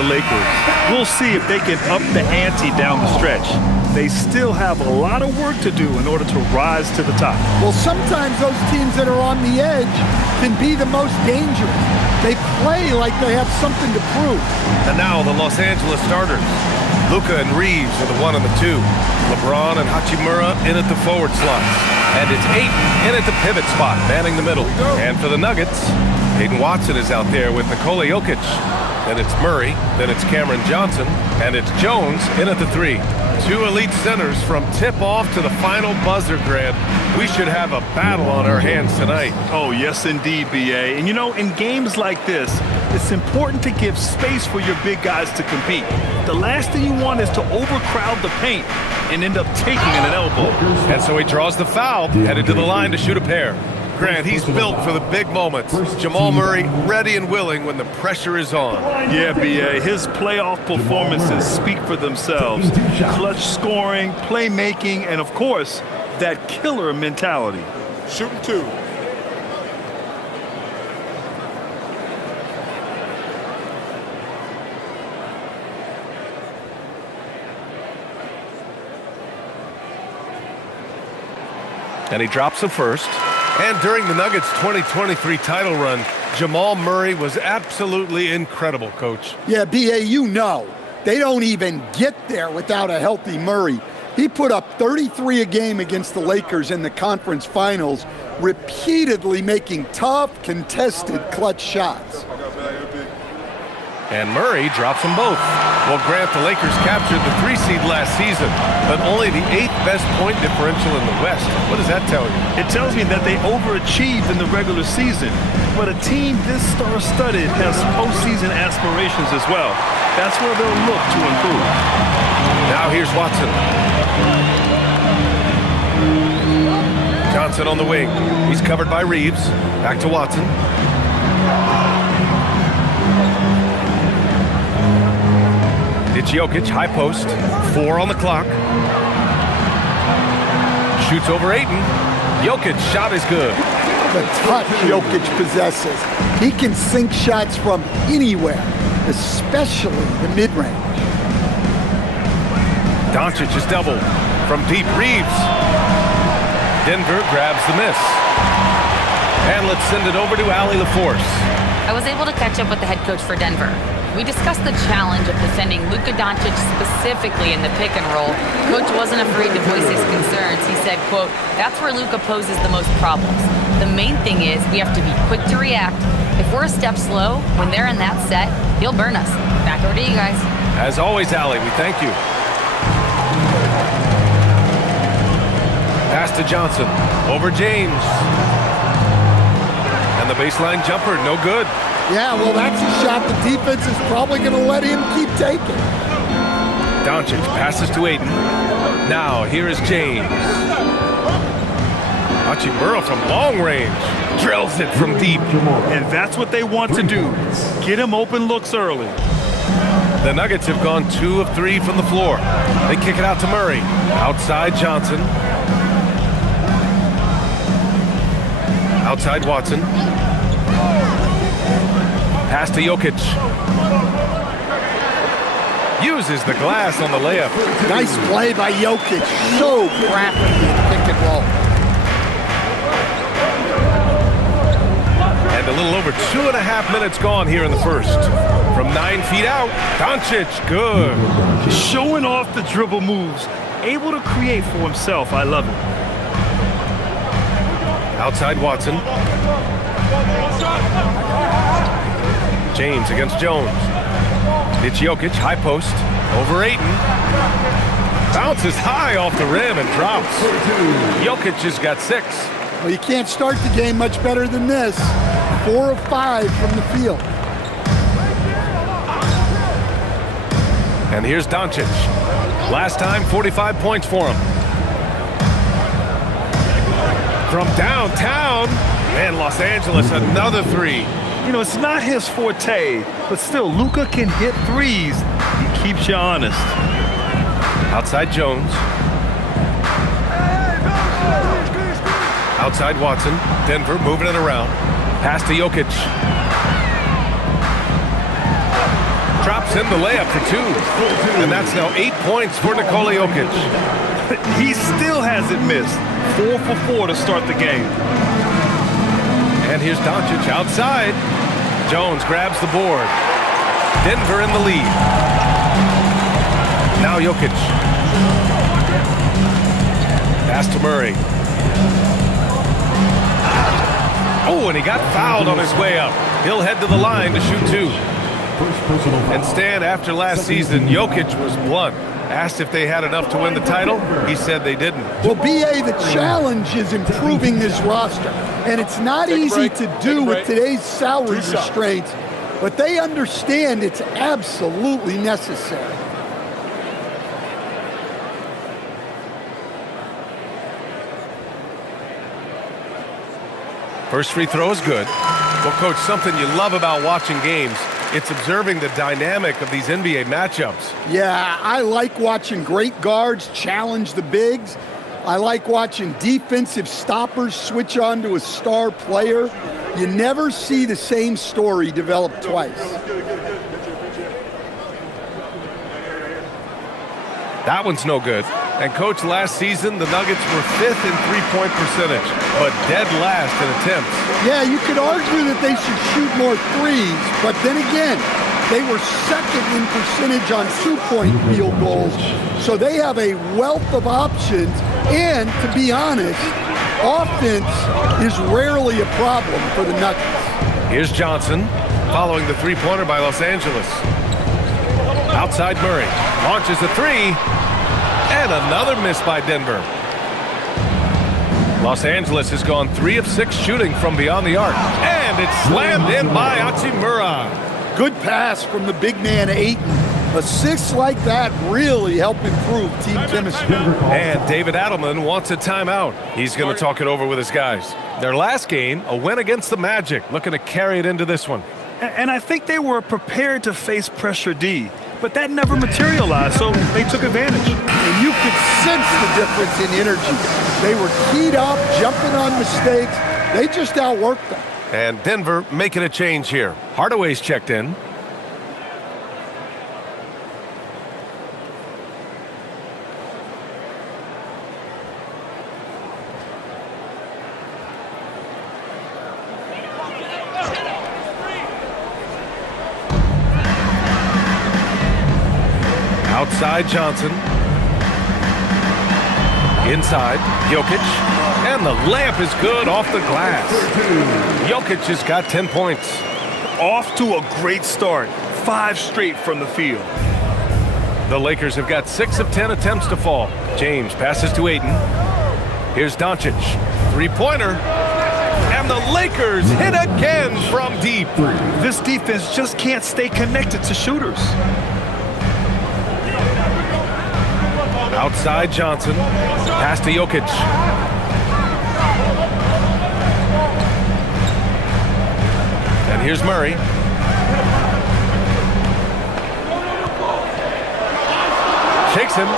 the Lakers. We'll see if they can up the ante down the stretch. They still have a lot of work to do in order to rise to the top. Well, sometimes those teams that are on the edge can be the most dangerous. They play like they have something to prove. And now the Los Angeles starters. Luka and Reeves are the 1 and the 2. LeBron and Hachimura in at the forward slots. And it's Ayton in at the pivot spot, manning the middle. And for the Nuggets, Peyton Watson is out there with Nikola Jokic. Then it's Murray, then it's Cameron Johnson, and it's Jones in at the 3. 2 elite centers from tip-off to the final buzzer, Grant. We should have a battle on our hands tonight. Oh, yes, indeed, B.A. And, you know, in games like this, it's important to give space for your big guys to compete. The last thing you want is to overcrowd the paint and end up taking an elbow. And so he draws the foul, headed to the line to shoot a pair. Grant, he's built for the big moments. Jamal Murray ready and willing when the pressure is on. Yeah, B.A., his playoff performances speak for themselves. Clutch scoring, playmaking, and, of course, that killer mentality. Shooting 2. And he drops the first. And during the Nuggets' 2023 title run, Jamal Murray was absolutely incredible, Coach. Yeah, B.A., you know, they don't even get there without a healthy Murray. He put up 33 a game against the Lakers in the conference finals, repeatedly making tough, contested, clutch shots. And Murray drops them both. Well, Grant, the Lakers captured the 3 seed last season, but only the 8th best point differential in the West. What does that tell you? It tells me that they overachieved in the regular season, but a team this star-studded has postseason aspirations as well. That's where they'll look to improve. Now here's Watson. Johnson on the wing. He's covered by Reeves. Back to Watson. It's Jokic, high post, 4 on the clock. Shoots over Ayton. Jokic, shot is good. The touch Jokic possesses. He can sink shots from anywhere, especially the mid-range. Doncic is doubled from deep. Reeves. Denver grabs the miss. And let's send it over to Allie LaForce. I was able to catch up with the head coach for Denver. We discussed the challenge of defending Luka Doncic specifically in the pick and roll. Coach wasn't afraid to voice his concerns. He said, quote, "That's where Luka poses the most problems. The main thing is we have to be quick to react. If we're a step slow, when they're in that set, he'll burn us." Back over to you guys. As always, Allie, we thank you. Pass to Johnson. Over James. And the baseline jumper, no good. Yeah, well, that's a shot the defense is probably going to let him keep taking. Doncic passes to Ayton. Now, here is James. Hachimura from long range. Drills it from deep. And that's what they want to do. Get him open looks early. The Nuggets have gone 2 of 3 from the floor. They kick it out to Murray. Outside Johnson. Outside Watson. Pass to Jokic. Uses the glass on the layup. Nice play by Jokic. So crafty in pick and roll. And a little over 2.5 minutes gone here in the first. From 9 feet out, Doncic, good. Showing off the dribble moves. Able to create for himself. I love it. Outside Watson. James against Jones. It's Jokic, high post, over Ayton. Bounces high off the rim and drops. Jokic has got 6. Well, you can't start the game much better than this. 4 of 5 from the field. And here's Doncic. Last time, 45 points for him. From downtown, and Los Angeles, another 3. You know, it's not his forte, but still, Luka can hit threes. He keeps you honest. Outside Jones. Outside Watson. Denver moving it around. Pass to Jokic. Drops in the layup for 2. And that's now 8 points for Nikola Jokic. He still hasn't missed. 4 for 4 to start the game. And here's Doncic outside. Jones grabs the board. Denver in the lead. Now Jokic. Pass to Murray. Oh, and he got fouled on his way up. He'll head to the line to shoot 2. And Stan, after last season, Jokic was blunt. Asked if they had enough to win the title. He said they didn't. Well, B.A., the challenge is improving this roster. And it's not easy to do with today's salary restraints, but they understand it's absolutely necessary. First free throw is good. Well, Coach, something you love about watching games, it's observing the dynamic of these NBA matchups. Yeah, I like watching great guards challenge the bigs. I like watching defensive stoppers switch on to a star player. You never see the same story develop twice. That one's no good. And, Coach, last season, the Nuggets were 5th in three-point percentage, but dead last in attempts. Yeah, you could argue that they should shoot more threes, but then again, they were second in percentage on two-point field goals, so they have a wealth of options, and to be honest, offense is rarely a problem for the Nuggets. Here's Johnson, following the three-pointer by Los Angeles. Outside Murray, launches a 3, and another miss by Denver. Los Angeles has gone 3 of 6 shooting from beyond the arc, and it's slammed in by Hachimura. Good pass from the big man Ayton. Assists like that really help improve team chemistry. And David Adelman wants a timeout. He's going to talk it over with his guys. Their last game, a win against the Magic, looking to carry it into this one. And I think they were prepared to face pressure D, but that never materialized, so they took advantage. And you could sense the difference in energy. They were keyed up, jumping on mistakes. They just outworked them. And Denver making a change here. Hardaway's checked in. Outside Johnson. Inside Jokic. And the layup is good off the glass. Jokic has got 10 points. Off to a great start. 5 straight from the field. The Lakers have got 6 of 10 attempts to fall. James passes to Ayton. Here's Doncic. Three-pointer. And the Lakers hit again from deep. This defense just can't stay connected to shooters. Outside Johnson. Pass to Jokic. And here's Murray. Shakes him.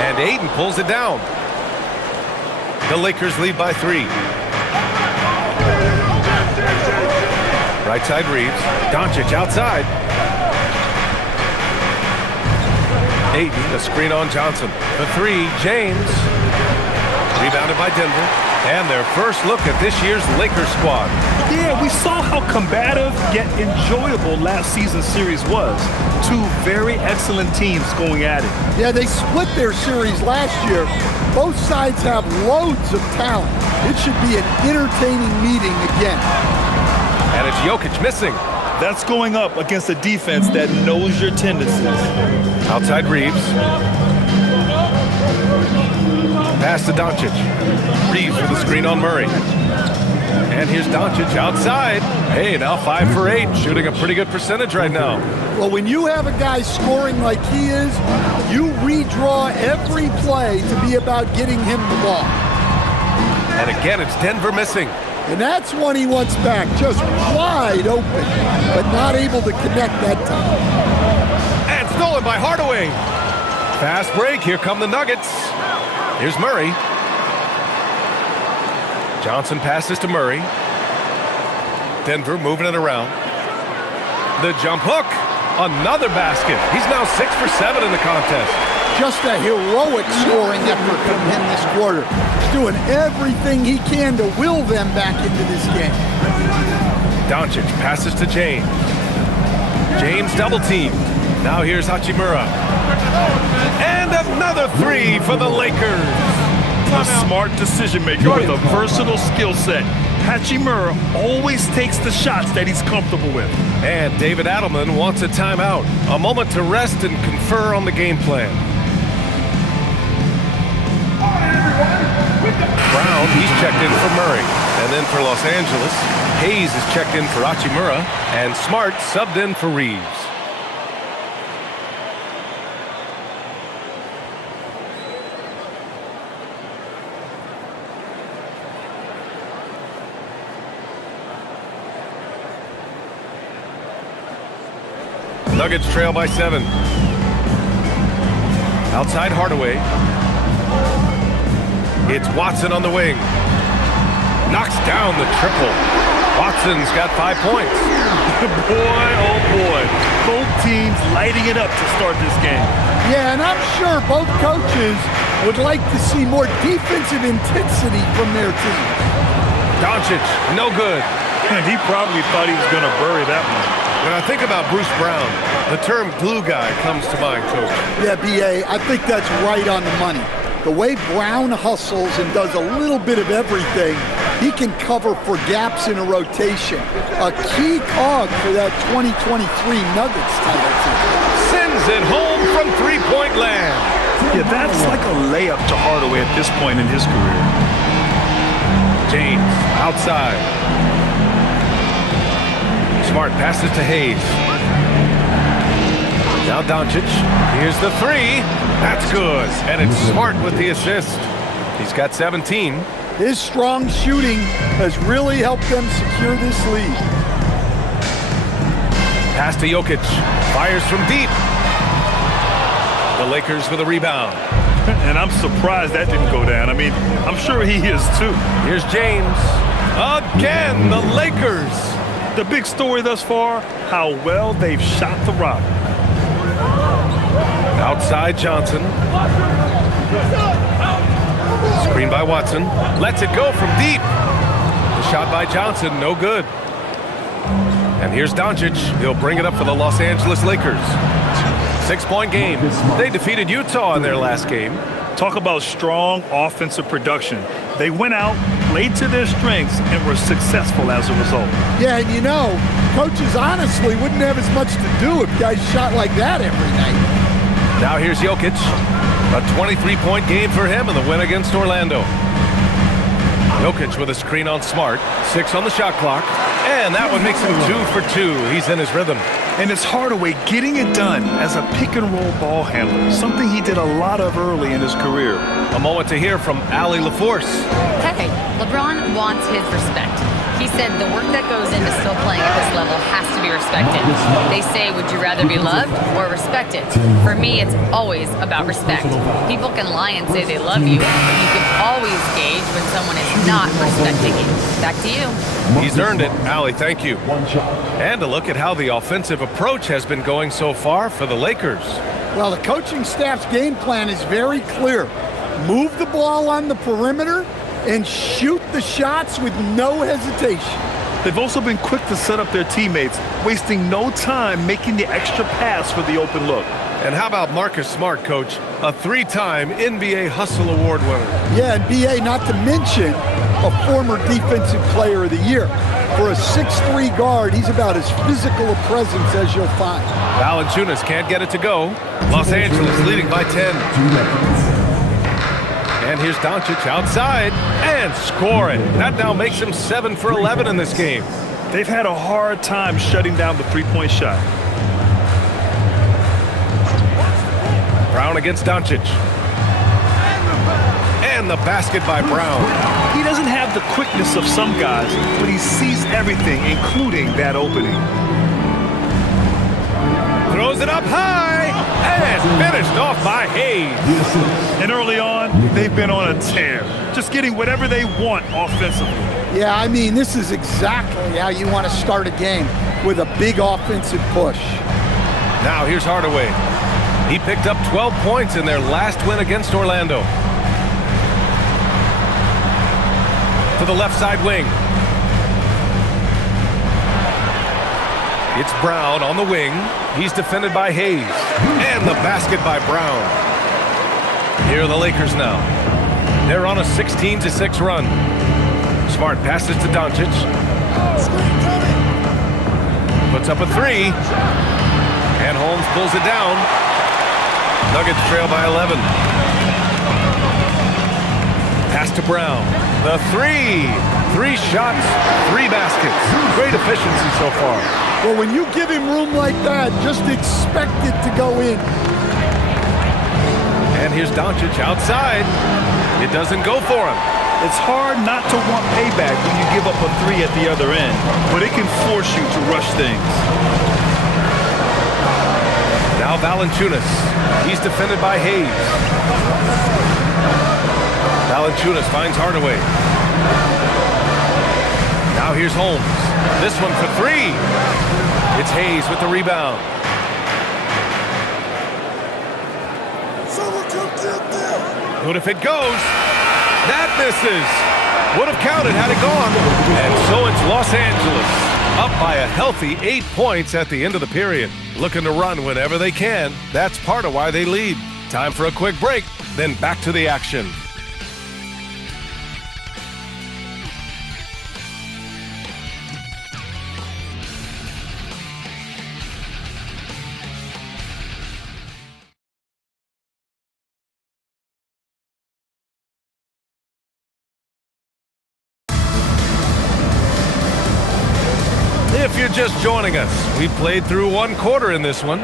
And Ayton pulls it down. The Lakers lead by 3. Right side Reeves. Doncic outside. Ayton, a screen on Johnson. The 3, James. Rebounded by Denver. And their first look at this year's Lakers squad. Yeah, we saw how combative yet enjoyable last season's series was. 2 very excellent teams going at it. Yeah, they split their series last year. Both sides have loads of talent. It should be an entertaining meeting again. And it's Jokic missing. That's going up against a defense that knows your tendencies. Outside Reeves. Pass to Doncic. Reeves with a screen on Murray. And here's Doncic outside. Hey, now 5 for 8, shooting a pretty good percentage right now. Well, when you have a guy scoring like he is, you redraw every play to be about getting him the ball. And again, it's Denver missing. And that's one he wants back, just wide open, but not able to connect that time. And stolen by Hardaway. Fast break, here come the Nuggets. Here's Murray. Johnson passes to Murray. Denver moving it around. The jump hook. Another basket. He's now 6 for 7 in the contest. Just a heroic scoring effort from him this quarter. He's doing everything he can to will them back into this game. Doncic passes to James. James double teamed. Now here's Hachimura. And another three for the Lakers. A smart decision maker with a versatile skill set. Hachimura always takes the shots that he's comfortable with. And David Adelman wants a timeout. A moment to rest and confer on the game plan. Brown, he's checked in for Murray. And then for Los Angeles, Hayes is checked in for Hachimura. And Smart subbed in for Reeves. Nuggets trail by 7. Outside Hardaway. It's Watson on the wing. Knocks down the triple. Watson's got 5 points. Boy, oh boy. Both teams lighting it up to start this game. Yeah, and I'm sure both coaches would like to see more defensive intensity from their team. Doncic, no good. And he probably thought he was going to bury that one. When I think about Bruce Brown, the term glue guy comes to mind, Coach. Yeah, B.A., I think that's right on the money. The way Brown hustles and does a little bit of everything, he can cover for gaps in a rotation. A key cog for that 2023 Nuggets title team. Sends it home from three-point land. Yeah, that's like a layup to Hardaway at this point in his career. James, outside. Smart passes to Hayes. Now Doncic. Here's the three. That's good. And it's Smart with the assist. He's got 17. His strong shooting has really helped them secure this lead. Pass to Jokic. Fires from deep. The Lakers with a rebound. And I'm surprised that didn't go down. I mean, I'm sure he is too. Here's James. Again, the Lakers. The big story thus far, how well they've shot the rock. Outside Johnson. Screen by Watson. Lets it go from deep. The shot by Johnson, no good. And here's Doncic. He'll bring it up for the Los Angeles Lakers. 6-point game. They defeated Utah in their last game. Talk about strong offensive production. They went out, played to their strengths, and were successful as a result. Yeah, and you know, coaches honestly wouldn't have as much to do if guys shot like that every night. Now here's Jokic. A 23-point game for him in the win against Orlando. Jokic with a screen on Smart. 6 on the shot clock. And that one makes him 2 for 2. He's in his rhythm. And it's Hardaway getting it done as a pick-and-roll ball handler, something he did a lot of early in his career. A moment to hear from Allie LaForce. Hey, LeBron wants his respect. He said the work that goes into still playing at this level has to be respected. They say, would you rather be loved or respected? For me, it's always about respect. People can lie and say they love you, but you can always gauge when someone is not respecting you. Back to you. He's earned it. Allie, thank you. And a look at how the offensive approach has been going so far for the Lakers. Well, the coaching staff's game plan is very clear. Move the ball on the perimeter and shoot the shots with no hesitation. They've also been quick to set up their teammates, wasting no time making the extra pass for the open look. And how about Marcus Smart, Coach? A 3-time NBA Hustle Award winner. Yeah, and B.A., not to mention a former Defensive Player of the Year. For a 6'3" guard, he's about as physical a presence as you'll find. Valanciunas can't get it to go. Los Angeles leading by 10. And here's Doncic outside and scoring. That now makes him 7 for 11 in this game. They've had a hard time shutting down the three-point shot. Brown against Doncic. And the basket by Brown. He doesn't have the quickness of some guys, but he sees everything, including that opening. Throws it up high and finished off by Hayes. And early on, they've been on a tear, just getting whatever they want offensively. Yeah, I mean, this is exactly how you want to start a game, with a big offensive push. Now here's Hardaway. He picked up 12 points in their last win against Orlando. To the left side wing. It's Brown on the wing. He's defended by Hayes. And the basket by Brown. Here are the Lakers now. They're on a 16-6 run. Smart passes to Doncic. Puts up a three. And Holmes pulls it down. Nuggets trail by 11. Pass to Brown. The three. 3 shots, 3 baskets. Great efficiency so far. Well, when you give him room like that, just expect it to go in. And here's Doncic outside. It doesn't go for him. It's hard not to want payback when you give up a 3 at the other end, but it can force you to rush things. Now Valanciunas. He's defended by Hayes. Valanciunas finds Hardaway. Now here's Holmes. This one for 3. It's Hayes with the rebound. What if it goes? That misses. Would have counted had it gone. And so it's Los Angeles, up by a healthy 8 points at the end of the period. Looking to run whenever they can. That's part of why they lead. Time for a quick break, then back to the action. If you're just joining us, we played through 1 quarter in this one.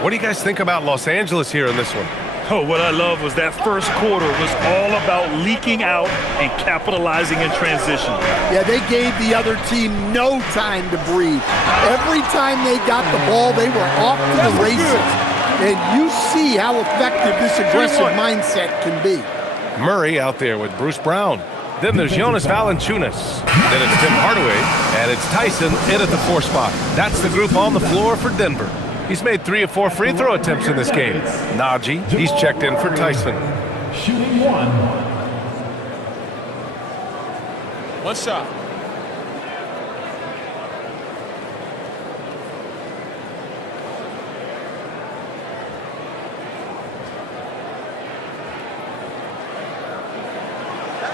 What do you guys think about Los Angeles here in this one? Oh, what I love was that first quarter was all about leaking out and capitalizing in transition. Yeah, they gave the other team no time to breathe. Every time they got the ball, they were off to the races. And you see how effective this aggressive mindset can be. Murray out there with Bruce Brown. Then there's Jonas Valanciunas. Then it's Tim Hardaway. And it's Tyson in at the 4 spot. That's the group on the floor for Denver. He's made 3 of 4 free throw attempts in this game. Najee, he's checked in for Tyson. Shooting 1. One shot.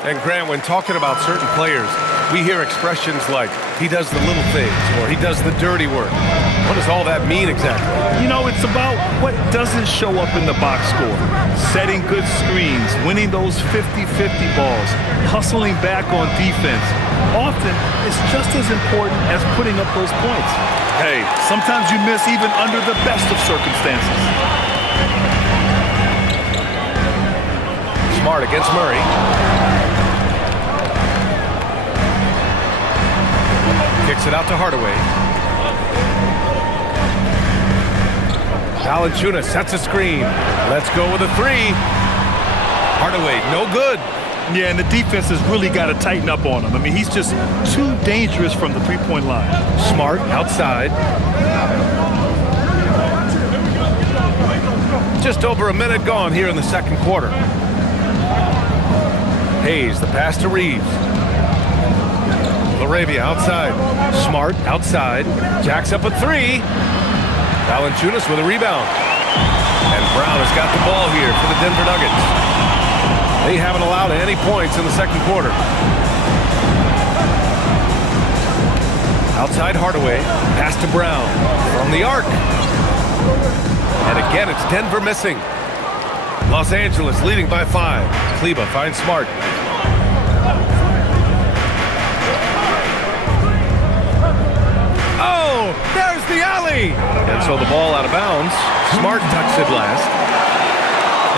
And Grant, when talking about certain players, we hear expressions like, he does the little things, or he does the dirty work. What does all that mean exactly? You know, it's about what doesn't show up in the box score. Setting good screens, winning those 50-50 balls, hustling back on defense. Often, it's just as important as putting up those points. Hey, sometimes you miss even under the best of circumstances. Smart against Murray. Kicks it out to Hardaway. Valanciunas sets a screen. Let's go with a 3. Hardaway, no good. Yeah, and the defense has really got to tighten up on him. I mean, he's just too dangerous from the 3-point line. Smart outside. Just over a minute gone here in the second quarter. Hayes, the pass to Reeves. Laravia outside. Smart outside. Jacks up a 3. Valanciunas with a rebound. And Brown has got the ball here for the Denver Nuggets. They haven't allowed any points in the second quarter. Outside Hardaway. Pass to Brown. From the arc. And again, it's Denver missing. Los Angeles leading by 5. Kleba finds Smart. Oh, there's the alley! And so the ball out of bounds. Smart touched it last.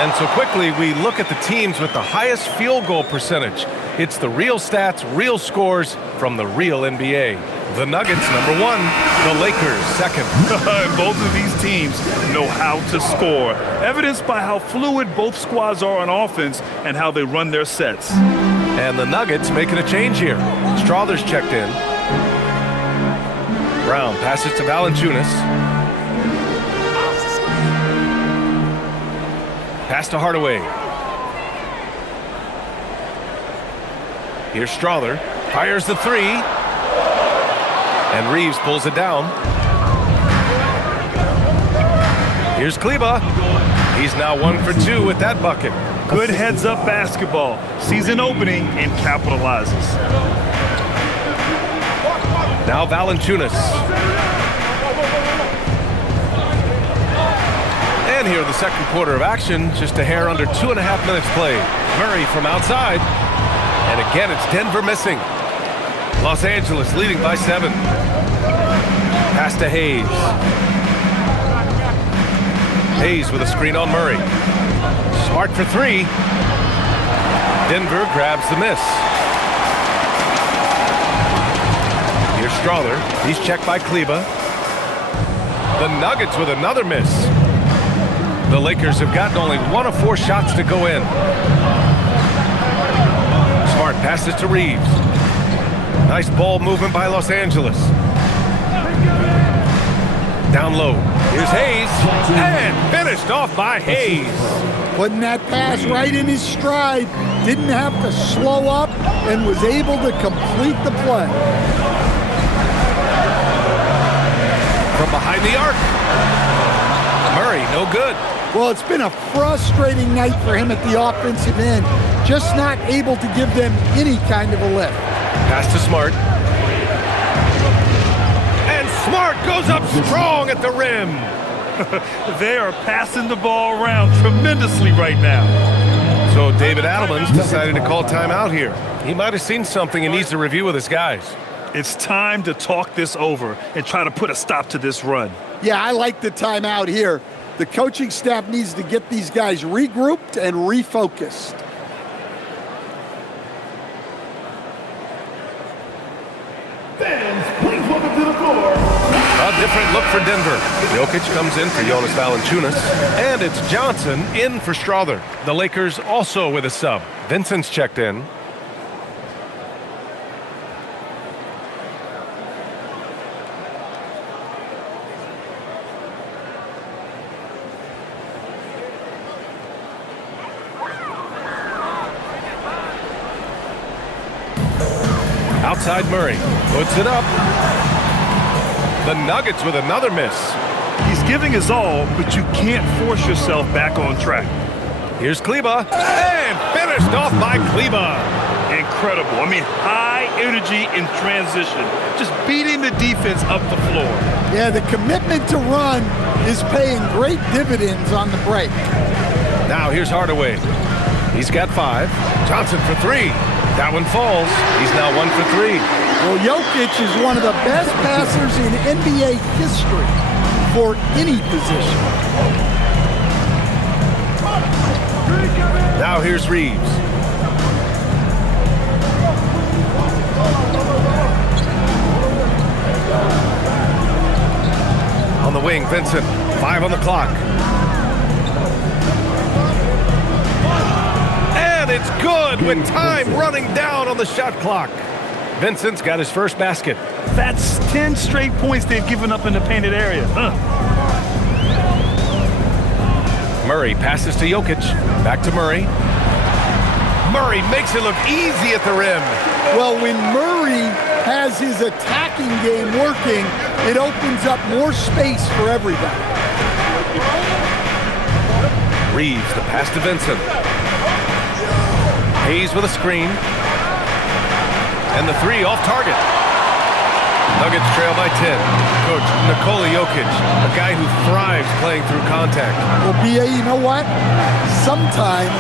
And so quickly we look at the teams with the highest field goal percentage. It's the real stats, real scores from the real NBA. The Nuggets, number 1. The Lakers, 2nd. Both of these teams know how to score, evidenced by how fluid both squads are on offense and how they run their sets. And the Nuggets making a change here. Strawther's checked in. Brown passes to Valanciunas. Pass to Hardaway. Here's Strawther. Fires the three. And Reeves pulls it down. Here's Kleba. He's now 1 for 2 with that bucket. Good heads-up basketball. Sees an opening and capitalizes. Now Valanciunas. And here the second quarter of action. Just a hair under 2.5 minutes played. Murray from outside. And again, it's Denver missing. Los Angeles leading by 7. Pass to Hayes. Hayes with a screen on Murray. Smart for 3. Denver grabs the miss. Here's Strawther. He's checked by Kleba. The Nuggets with another miss. The Lakers have gotten only 1 of 4 shots to go in. Smart passes to Reeves. Nice ball movement by Los Angeles. Down low. Here's Hayes. And finished off by Hayes. Putting that pass right in his stride. Didn't have to slow up and was able to complete the play. From behind the arc. Murray, no good. Well, it's been a frustrating night for him at the offensive end. Just not able to give them any kind of a lift. Pass to Smart. And Smart goes up strong at the rim. They are passing the ball around tremendously right now. So David Adelman's decided to call timeout here. He might have seen something and needs to review with his guys. It's time to talk this over and try to put a stop to this run. Yeah, I like the timeout here. The coaching staff needs to get these guys regrouped and refocused. Fans, please welcome to the floor. A different look for Denver. Jokic comes in for Jonas Valanciunas. And it's Johnson in for Strawther. The Lakers also with a sub. Vincent's checked in. Outside Murray. Puts it up. The Nuggets with another miss. He's giving his all, but you can't force yourself back on track. Here's Kleba. And finished off by Kleba. Incredible. I mean, high energy in transition. Just beating the defense up the floor. Yeah, the commitment to run is paying great dividends on the break. Now here's Hardaway. He's got 5. Johnson for 3. That one falls. He's now 1 for 3. Well, Jokic is one of the best passers in NBA history for any position. Now here's Reeves. On the wing, Vincent. 5 on the clock. And it's good with time running down on the shot clock. Vincent's got his first basket. That's 10 straight points they've given up in the painted area. Murray passes to Jokic. Back to Murray. Murray makes it look easy at the rim. Well, when Murray has his attacking game working, it opens up more space for everybody. Reeves, the pass to Vincent. Hayes with a screen. And the 3 off target. Nuggets trail by 10. Coach Nikola Jokic, a guy who thrives playing through contact. Well, B.A., you know what? Sometimes,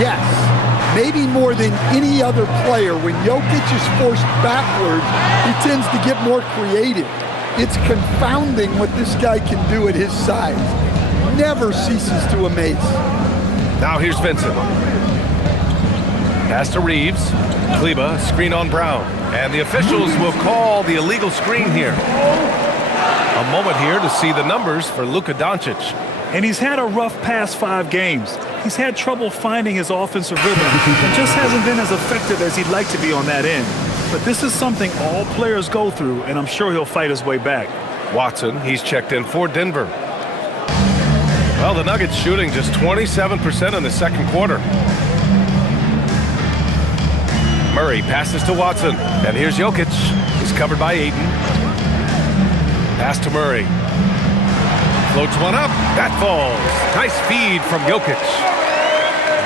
yes, maybe more than any other player, when Jokic is forced backwards, he tends to get more creative. It's confounding what this guy can do at his size. Never ceases to amaze. Now here's Vincent. Pass to Reeves. Kleba, screen on Brown. And the officials will call the illegal screen here. A moment here to see the numbers for Luka Doncic. And he's had a rough past 5 games. He's had trouble finding his offensive rhythm and just hasn't been as effective as he'd like to be on that end. But this is something all players go through, and I'm sure he'll fight his way back. Watson, he's checked in for Denver. Well, the Nuggets shooting just 27% in the second quarter. Murray passes to Watson, and here's Jokic. He's covered by Ayton. Pass to Murray. Floats one up. That falls. Nice feed from Jokic.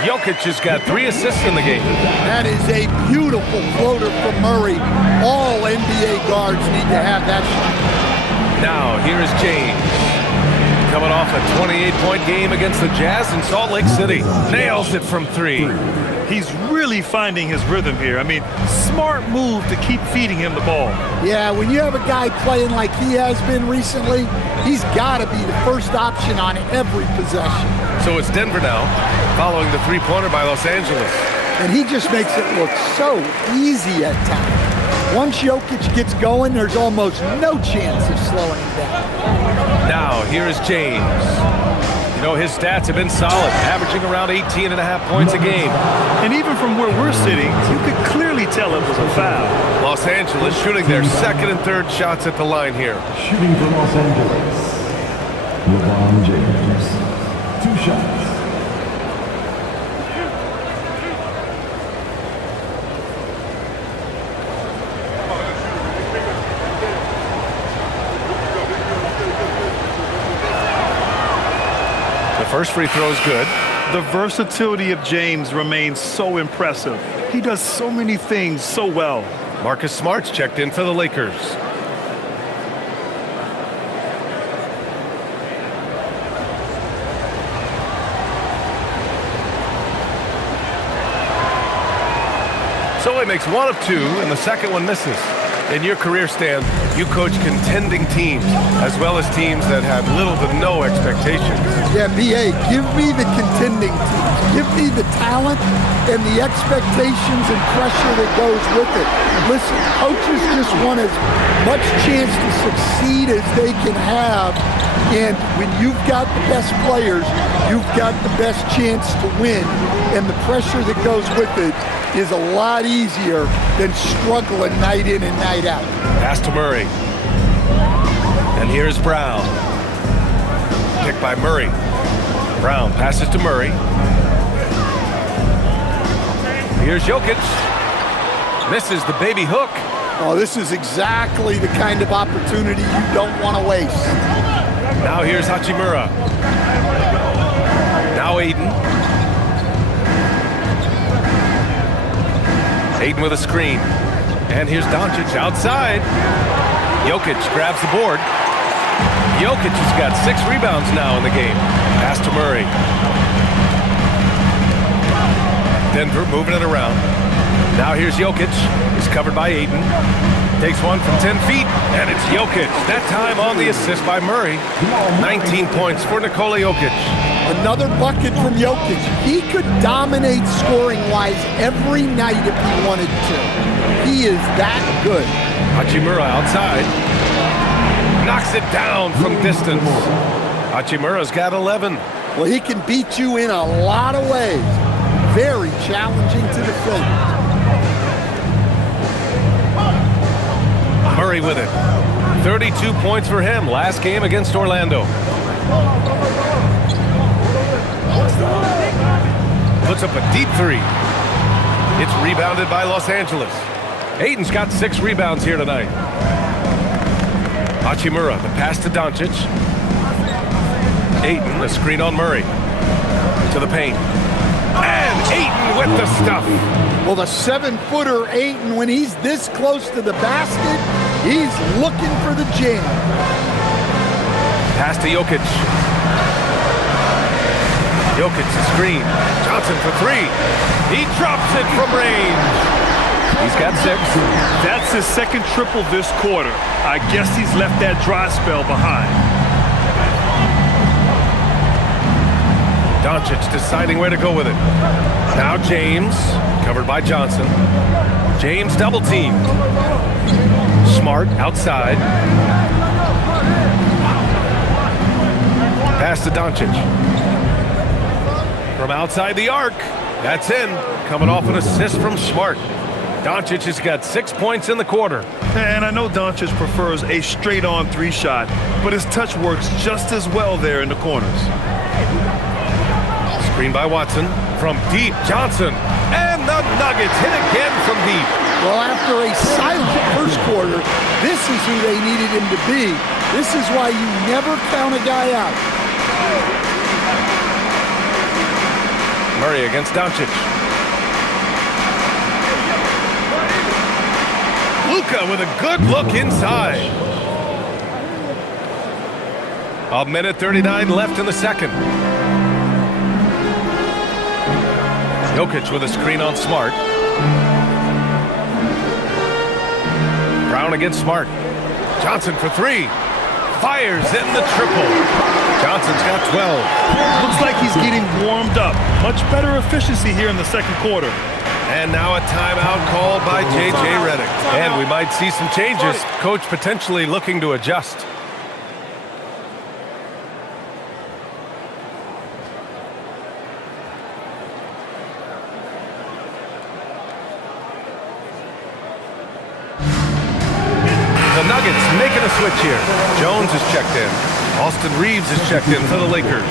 Jokic has got 3 assists in the game. That is a beautiful floater from Murray. All NBA guards need to have that shot. Now, here is James. Coming off a 28-point game against the Jazz in Salt Lake City. Nails it from 3. He's really finding his rhythm here. I mean, smart move to keep feeding him the ball. Yeah, when you have a guy playing like he has been recently, he's got to be the first option on every possession. So it's Denver now, following the three-pointer by Los Angeles. And he just makes it look so easy at times. Once Jokic gets going, there's almost no chance of slowing him down. Now, here is James. You know, his stats have been solid, averaging around 18.5 points a game. And even from where we're sitting, you could clearly tell it was a foul. Los Angeles shooting their second and third shots at the line here. Shooting for Los Angeles, LeBron James. 2 shots. First free throw is good. The versatility of James remains so impressive. He does so many things so well. Marcus Smart's checked in for the Lakers. So he makes 1 of 2, and the second one misses. In your career, Stan, you coach contending teams, as well as teams that have little to no expectations. Yeah, BA, give me the contending teams. Give me the talent and the expectations and pressure that goes with it. Listen, coaches just want as much chance to succeed as they can have. And when you've got the best players, you've got the best chance to win. And the pressure that goes with it is a lot easier than struggling night in and night out. Pass to Murray. And here's Brown. Picked by Murray. Brown passes to Murray. Here's Jokic. Misses the baby hook. Oh, this is exactly the kind of opportunity you don't want to waste. Now here's Hachimura. Now Ayton. Ayton with a screen. And here's Doncic outside. Jokic grabs the board. Jokic has got 6 rebounds now in the game. Pass to Murray. Denver moving it around. Now here's Jokic. He's covered by Ayton. Takes one from 10 feet, and it's Jokic. That time on the assist by Murray. 19 points for Nikola Jokic. Another bucket from Jokic. He could dominate scoring-wise every night if he wanted to. He is that good. Hachimura outside. Knocks it down from distance. Hachimura's got 11. Well, he can beat you in a lot of ways. Very challenging to defend. Murray with it. 32 points for him last game against Orlando. Puts up a deep 3. It's rebounded by Los Angeles. Ayton's got 6 rebounds here tonight. Hachimura, the pass to Doncic. Ayton, the screen on Murray. To the paint. And Ayton with the stuff. Well, the 7-footer Ayton, when he's this close to the basket, he's looking for the jam. Pass to Jokic. Jokic, the screen. Johnson for 3. He drops it from range. He's got 6. That's his second triple this quarter. I guess he's left that dry spell behind. Doncic deciding where to go with it. Now James, covered by Johnson. James double teamed. Smart outside. Pass to Doncic. From outside the arc. That's in. Coming off an assist from Smart. Doncic has got 6 points in the quarter. And I know Doncic prefers a straight-on 3 shot, but his touch works just as well there in the corners. Screen by Watson. From deep, Johnson. And the Nuggets hit again from deep. Well, after a silent first quarter, this is who they needed him to be. This is why you never count a guy out. Murray against Doncic. Luka with a good look inside. A minute 39 left in the second. Jokic with a screen on Smart. Brown against Smart. Johnson for three. Fires in the triple. Johnson's got 12. Looks like he's getting warmed up. Much better efficiency here in the second quarter. And now a timeout called by J.J. Redick. And we might see some changes. Coach potentially looking to adjust. The Nuggets making a switch here. Jones is checked in. Austin Reeves is checked in for the Lakers.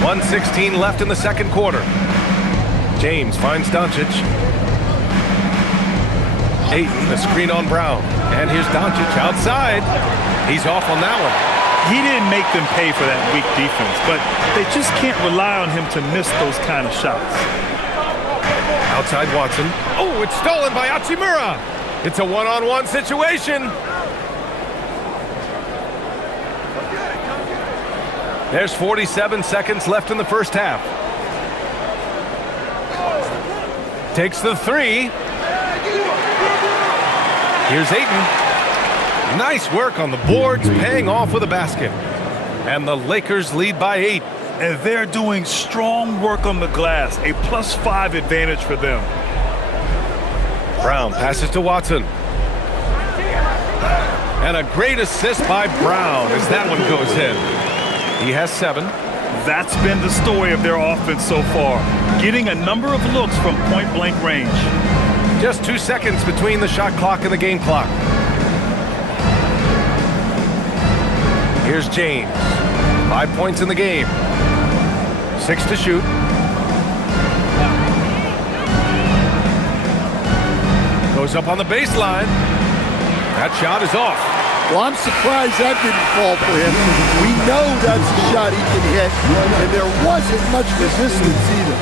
.116 left in the second quarter. James finds Doncic. Ayton, the screen on Brown. And here's Doncic outside. He's off on that one. He didn't make them pay for that weak defense, but they just can't rely on him to miss those kind of shots. Outside Watson. Oh, it's stolen by Hachimura. It's a one-on-one situation. There's 47 seconds left in the first half. Takes the three. Here's Ayton. Nice work on the boards, paying off with a basket. And the Lakers lead by 8. And they're doing strong work on the glass, a +5 advantage for them. Brown passes to Watson. And a great assist by Brown as that one goes in. He has 7. That's been the story of their offense so far, getting a number of looks from point-blank range. Just 2 seconds between the shot clock and the game clock. Here's James. 5 points in the game. 6 to shoot. Goes up on the baseline. That shot is off. Well, I'm surprised that didn't fall for him. We know that's the shot he can hit, and there wasn't much resistance either.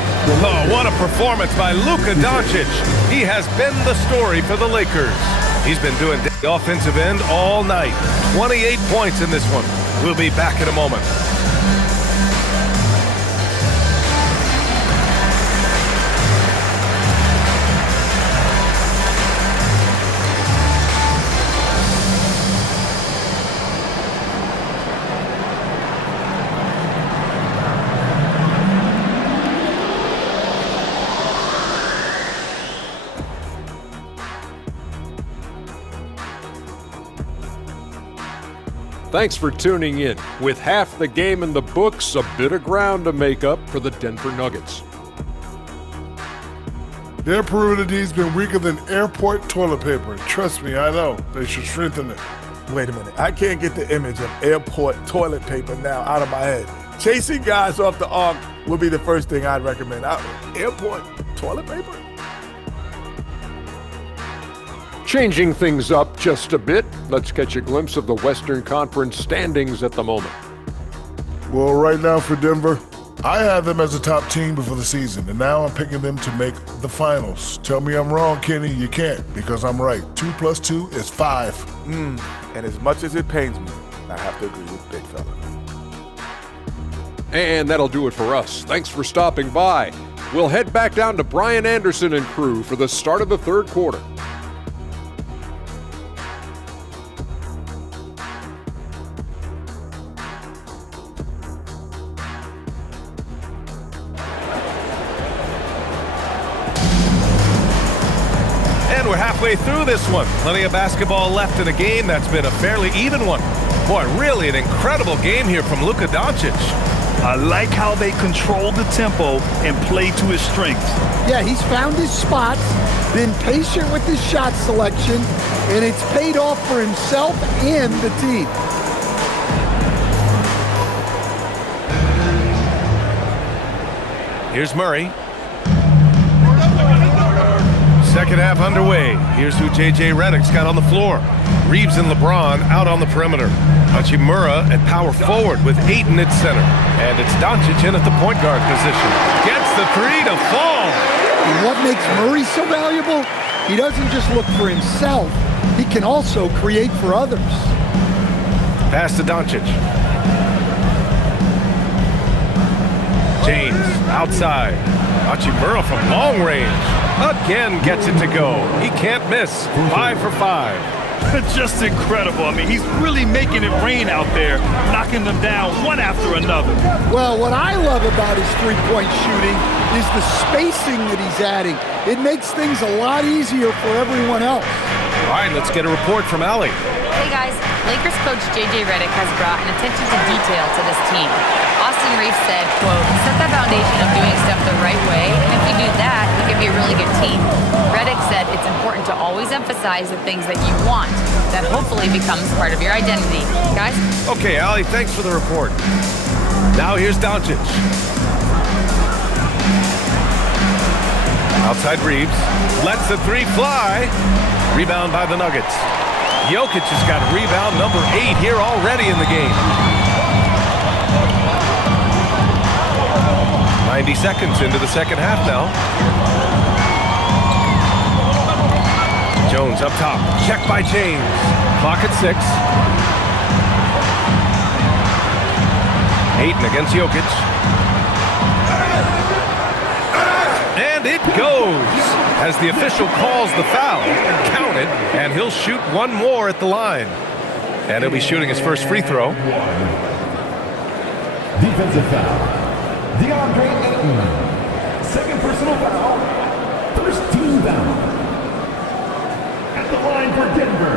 Oh, what a performance by Luka Doncic. He has been the story for the Lakers. He's been doing the offensive end all night. 28 points in this one. We'll be back in a moment. Thanks for tuning in. With half the game in the books, a bit of ground to make up for the Denver Nuggets. Their perimeter D's been weaker than airport toilet paper. Trust me, I know. They should strengthen it. Wait a minute. I can't get the image of airport toilet paper now out of my head. Chasing guys off the arc would be the first thing I'd recommend. Airport toilet paper? Changing things up just a bit, let's catch a glimpse of the Western Conference standings at the moment. Well, right now for Denver, I had them as a top team before the season, and now I'm picking them to make the finals. Tell me I'm wrong, Kenny. You can't, because I'm right. 2 + 2 is 5. And as much as it pains me, I have to agree with Big Fella. And that'll do it for us. Thanks for stopping by. We'll head back down to Brian Anderson and crew for the start of the third quarter. And we're halfway through this one. Plenty of basketball left in a game that's been a fairly even one. Boy, really an incredible game here from Luka Doncic. I like how they control the tempo and play to his strengths. Yeah, he's found his spots, been patient with his shot selection, and it's paid off for himself and the team. Here's Murray. Second half underway. Here's who J.J. Redick's got on the floor. Reeves and LeBron out on the perimeter. Hachimura at power forward with Ayton at center. And it's Doncic in at the point guard position. Gets the three to fall. And what makes Murray so valuable? He doesn't just look for himself. He can also create for others. Pass to Doncic. James outside. Hachimura from long range. Again gets it to go. He can't miss. 5 for 5. Just incredible. I mean, he's really making it rain out there, knocking them down one after another. Well, what I love about his three-point shooting is the spacing that he's adding. It makes things a lot easier for everyone else. All right, let's get a report from Allie. Hey guys, Lakers coach J.J. Redick has brought an attention to detail to this team. Austin Reeves said, quote, set the foundation of doing stuff the right way, and if we do that, we can be a really good team. Redick said it's important to always emphasize the things that you want. That hopefully becomes part of your identity. Guys? Okay, Allie, thanks for the report. Now here's Doncic. Outside Reeves. Lets the three fly. Rebound by the Nuggets. Jokic has got rebound number 8 here already in the game. 90 seconds into the second half now. Jones up top. Check by James. Clock at 6. Ayton against Jokic. And it goes as the official calls the foul. Counted, and he'll shoot one more at the line. And he'll be shooting his first free throw. Defensive foul. DeAndre Ayton. Second personal foul. First team foul. At the line for Denver,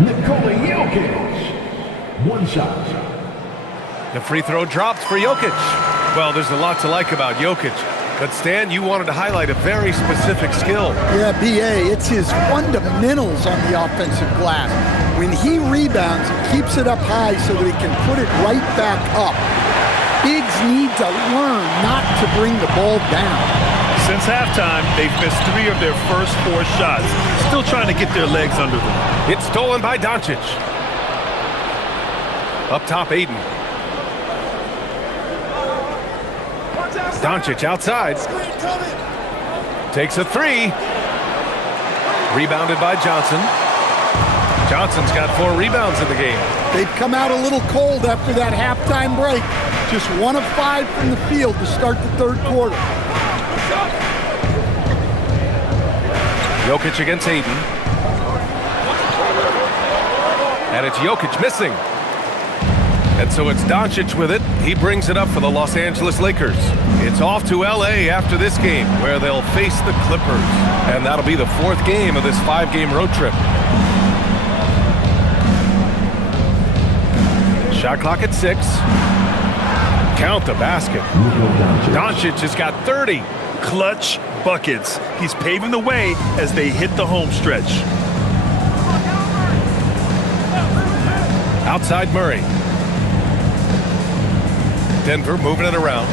Nikola Jokic. One shot. The free throw drops for Jokic. Well, there's a lot to like about Jokic. But Stan, you wanted to highlight a very specific skill. Yeah, B.A., it's his fundamentals on the offensive glass. When he rebounds, he keeps it up high so that he can put it right back up. Bigs need to learn not to bring the ball down. Since halftime, they've missed 3 of their first 4 shots. Still trying to get their legs under them. It's stolen by Doncic. Up top, Ayton. Doncic outside. Takes a 3. Rebounded by Johnson. Johnson's got 4 rebounds in the game. They've come out a little cold after that halftime break. Just 1 of 5 from the field to start the third quarter. Jokic against Ayton. And it's Jokic missing. And so it's Doncic with it. He brings it up for the Los Angeles Lakers. It's off to L.A. after this game, where they'll face the Clippers. And that'll be the 4th game of this 5-game road trip. Shot clock at 6. Count the basket. Doncic has got 30. Clutch buckets. He's paving the way as they hit the home stretch. Outside Murray. Denver moving it around.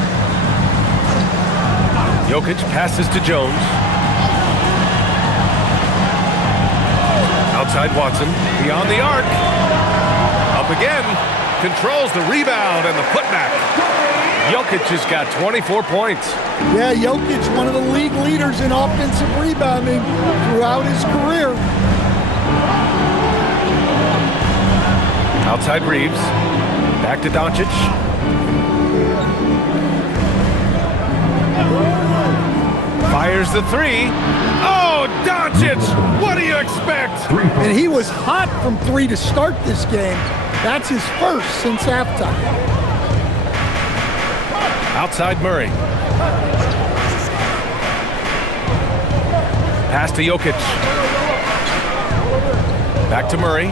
Jokic passes to Jones. Outside Watson. Beyond the arc. Up again. Controls the rebound and the putback. Jokic has got 24 points. Yeah, Jokic, one of the league leaders in offensive rebounding throughout his career. Outside Reeves. Back to Doncic. Fires the 3. Oh, Doncic! What do you expect? And he was hot from 3 to start this game. That's his first since halftime. Outside Murray. Pass to Jokic. Back to Murray.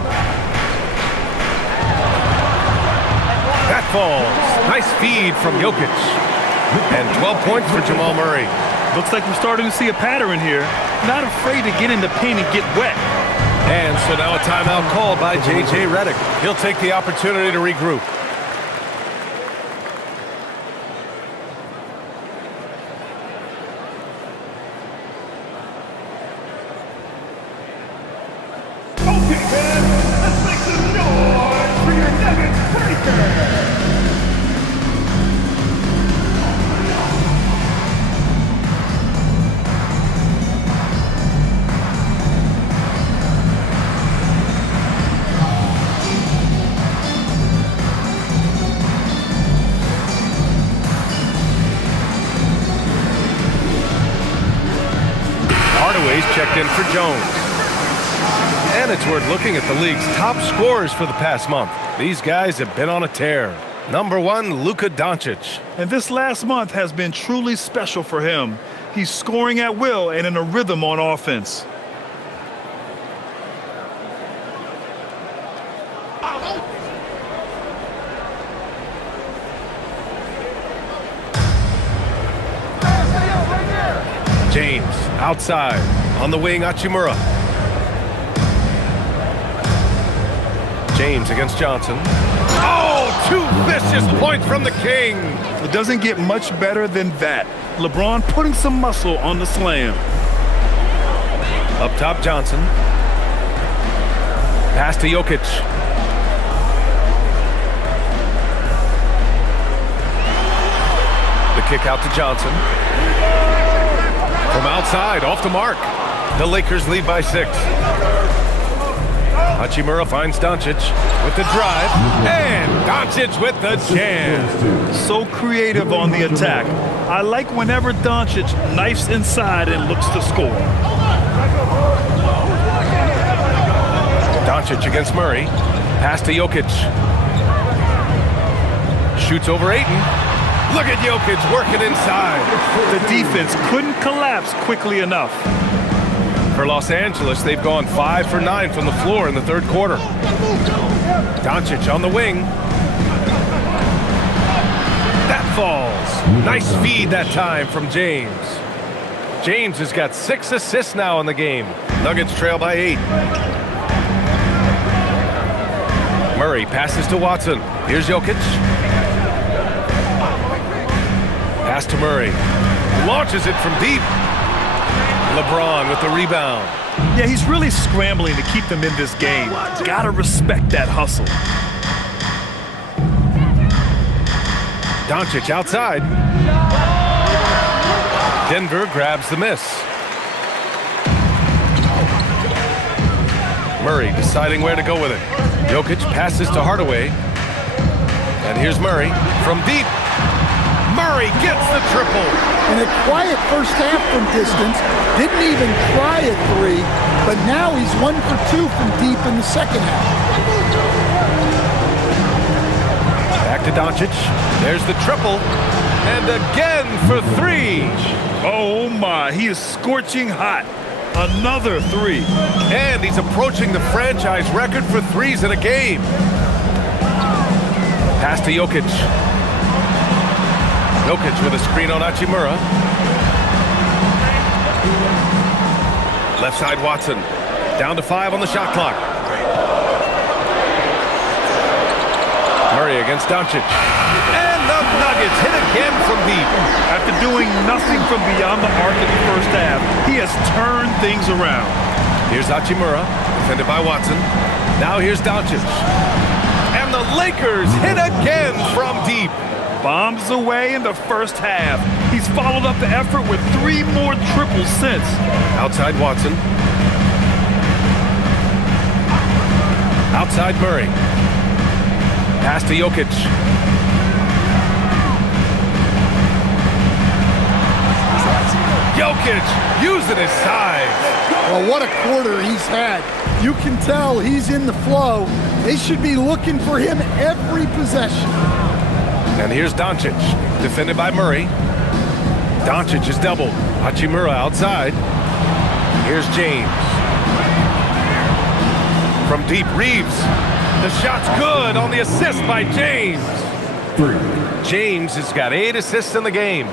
That falls. Nice feed from Jokic. And 12 points for Jamal Murray. Looks like we're starting to see a pattern here. Not afraid to get in the paint and get wet. And so now a timeout called by J.J. Redick. He'll take the opportunity to regroup. Okay, man, let's make some noise for your Nuggets breaker. Checked in for Jones. And it's worth looking at the league's top scorers for the past month. These guys have been on a tear. Number 1, Luka Doncic. And this last month has been truly special for him. He's scoring at will and in a rhythm on offense. James, outside. On the wing, Hachimura. James against Johnson. Oh, 2 vicious points from the King. It doesn't get much better than that. LeBron putting some muscle on the slam. Up top, Johnson. Pass to Jokic. The kick out to Johnson. From outside, off the mark. The Lakers lead by 6. Hachimura finds Doncic with the drive. And Doncic with the jam. So creative on the attack. I like whenever Doncic knifes inside and looks to score. Doncic against Murray. Pass to Jokic. Shoots over Ayton. Look at Jokic working inside. The defense couldn't collapse quickly enough. For Los Angeles, they've gone 5 for 9 from the floor in the third quarter. Doncic on the wing. That falls. Nice feed that time from James. James has got 6 assists now in the game. Nuggets trail by 8. Murray passes to Watson. Here's Jokic. Pass to Murray. Launches it from deep. LeBron with the rebound. Yeah, he's really scrambling to keep them in this game. Gotta respect that hustle. Doncic outside. Denver grabs the miss. Murray deciding where to go with it. Jokic passes to Hardaway. And here's Murray from deep. Murray gets the triple. In a quiet first half from distance, didn't even try a 3, but now he's 1 for 2 from deep in the second half. Back to Doncic. There's the triple. And again for 3. Oh my, he is scorching hot. Another 3. And he's approaching the franchise record for 3s in a game. Pass to Jokic. Jokic with a screen on Hachimura. Left side Watson. Down to 5 on the shot clock. Murray against Doncic. And the Nuggets hit again from deep. After doing nothing from beyond the arc in the first half, he has turned things around. Here's Hachimura, defended by Watson. Now here's Doncic. And the Lakers hit again from deep. Bombs away in the first half. He's followed up the effort with 3 more triples since. Outside Watson. Outside Murray. Pass to Jokic. Jokic using his size. Well, what a quarter he's had. You can tell he's in the flow. They should be looking for him every possession. And here's Doncic, defended by Murray. Doncic is doubled. Hachimura outside. Here's James. From deep, Reeves. The shot's good on the assist by James. James has got 8 assists in the game.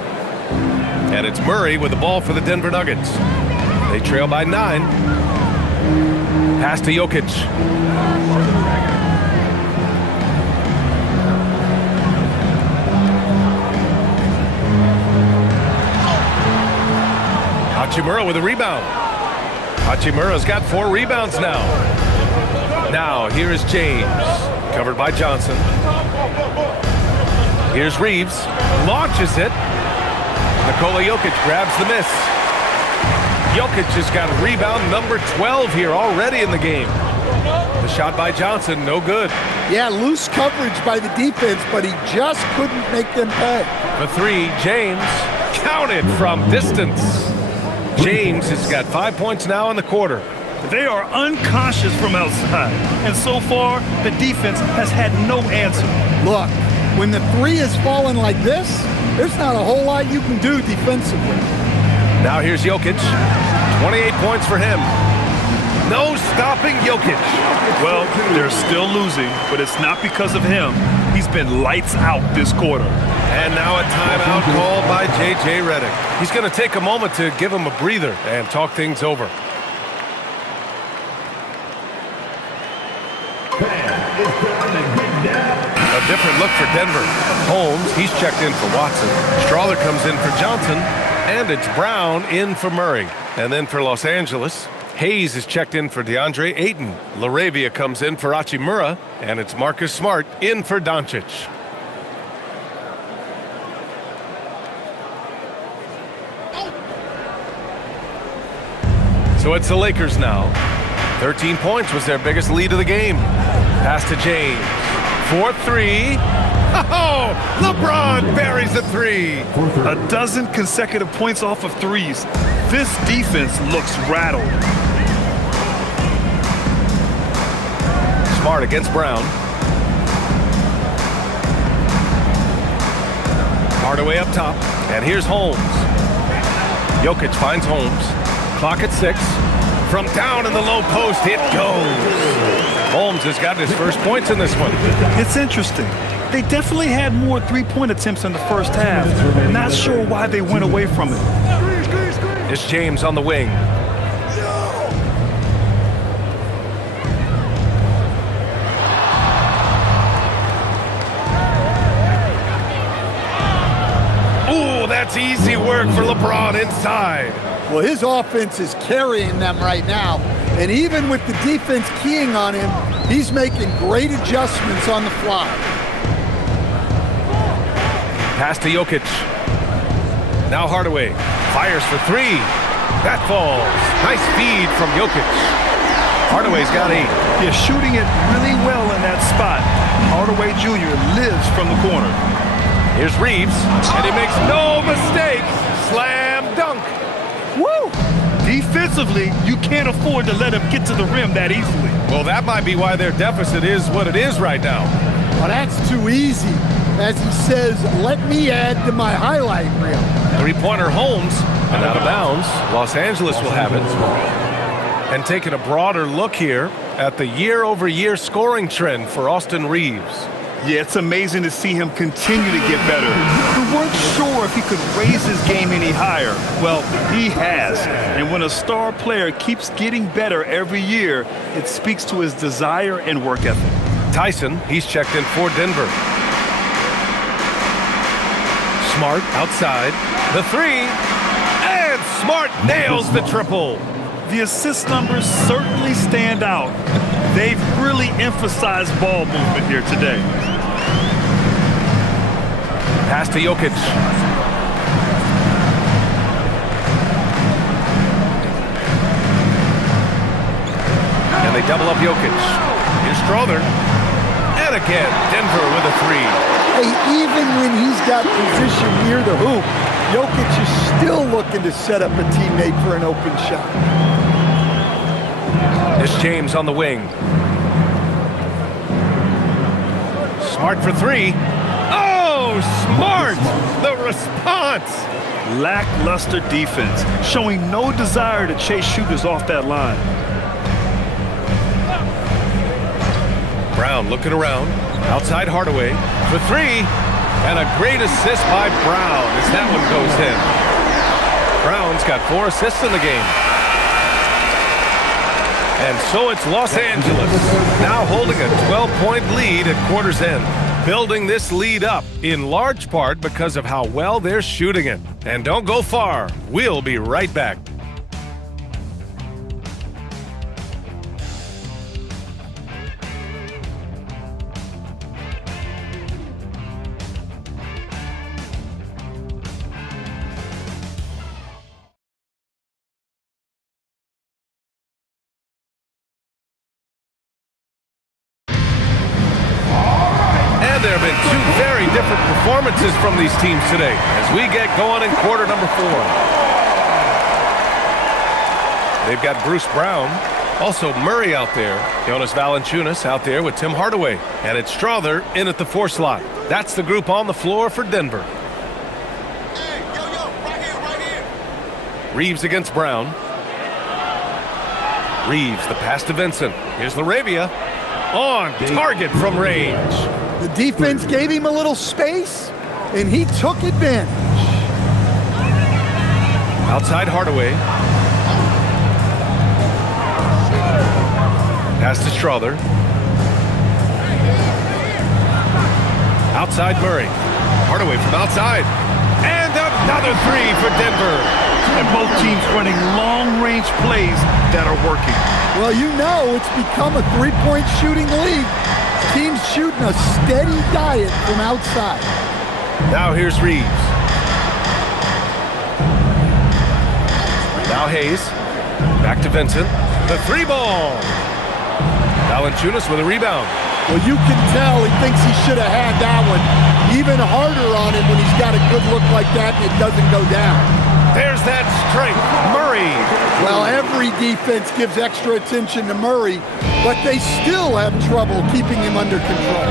And it's Murray with the ball for the Denver Nuggets. They trail by 9. Pass to Jokic. Hachimura with a rebound. Hachimura's got 4 rebounds now. Now, here is James, covered by Johnson. Here's Reeves, launches it. Nikola Jokic grabs the miss. Jokic has got rebound number 12 here already in the game. The shot by Johnson, no good. Yeah, loose coverage by the defense, but he just couldn't make them pay. For 3, James, counted from distance. James has got 5 points now in the quarter. They are unconscious from outside, and so far, the defense has had no answer. Look, when the 3 is falling like this, there's not a whole lot you can do defensively. Now here's Jokic. 28 points for him. No stopping Jokic. Well, they're still losing, but it's not because of him. He's been lights out this quarter. And now a timeout called by J.J. Redick. He's going to take a moment to give him a breather and talk things over. A different look for Denver. Holmes, he's checked in for Watson. Strawler comes in for Johnson. And it's Brown in for Murray. And then for Los Angeles, Hayes is checked in for DeAndre Ayton. LaRavia comes in for Hachimura. And it's Marcus Smart in for Doncic. So it's the Lakers now. 13 points was their biggest lead of the game. Pass to James. 4-3. Oh, LeBron buries a 3. A dozen consecutive points off of threes. This defense looks rattled. Smart against Brown. Hardaway up top. And here's Holmes. Jokic finds Holmes. Clock at 6. From down in the low post, it goes. Holmes has got his first points in this one. It's interesting. They definitely had more three-point attempts in the first half. Not sure why they went away from it. It's James on the wing. Ooh, that's easy work for LeBron inside. Well, his offense is carrying them right now. And even with the defense keying on him, he's making great adjustments on the fly. Pass to Jokic. Now Hardaway fires for 3. That falls. Nice feed from Jokic. Hardaway's got 8. Yeah, shooting it really well in that spot. Hardaway Jr. lives from the corner. Here's Reeves, and he makes no mistake. Slam dunk. Woo! Defensively, you can't afford to let him get to the rim that easily. Well, that might be why their deficit is what it is right now. Well, that's too easy. As he says, let me add to my highlight reel. 3-pointer Holmes, and out of bounds. Los Angeles will have it. And taking a broader look here at the year-over-year scoring trend for Austin Reeves. Yeah, it's amazing to see him continue to get better. We weren't sure if he could raise his game any higher. Well, he has. And when a star player keeps getting better every year, it speaks to his desire and work ethic. Tyson, he's checked in for Denver. Smart outside. The 3. And Smart nails the triple. The assist numbers certainly stand out. They've really emphasized ball movement here today. Pass to Jokic. And they double up Jokic. Here's Strawler. And again, Denver with a 3. Hey, even when he's got position near the hoop, Jokic is still looking to set up a teammate for an open shot. It's James on the wing. Smart for 3. Oh, Smart! The response. Lackluster defense, showing no desire to chase shooters off that line. Brown looking around. Outside Hardaway for three. And a great assist by Brown as that one goes in. Brown's got 4 assists in the game. And so it's Los Angeles now holding a 12-point lead at quarter's end. Building this lead up in large part because of how well they're shooting it. And don't go far. We'll be right back. There have been 2 very different performances from these teams today as we get going in quarter number 4. They've got Bruce Brown, also Murray out there, Jonas Valanciunas out there with Tim Hardaway, and it's Strother in at the 4 slot. That's the group on the floor for Denver. Hey, right here. Reeves against Brown. Reeves, the pass to Vincent. Here's LaRavia on target from range. The defense gave him a little space, and he took advantage. Outside Hardaway. Pass to Strother. Outside Murray. Hardaway from outside. And another 3 for Denver. And both teams running long-range plays that are working. Well, you know it's become a 3-point shooting league. Teams shooting a steady diet from outside. Now here's Reeves. Now Hayes. Back to Vincent. The 3-ball. Valanciunas with a rebound. Well, you can tell he thinks he should have had that one. Even harder on him when he's got a good look like that and it doesn't go down. There's that strength. Murray. Well, every defense gives extra attention to Murray, but they still have trouble keeping him under control.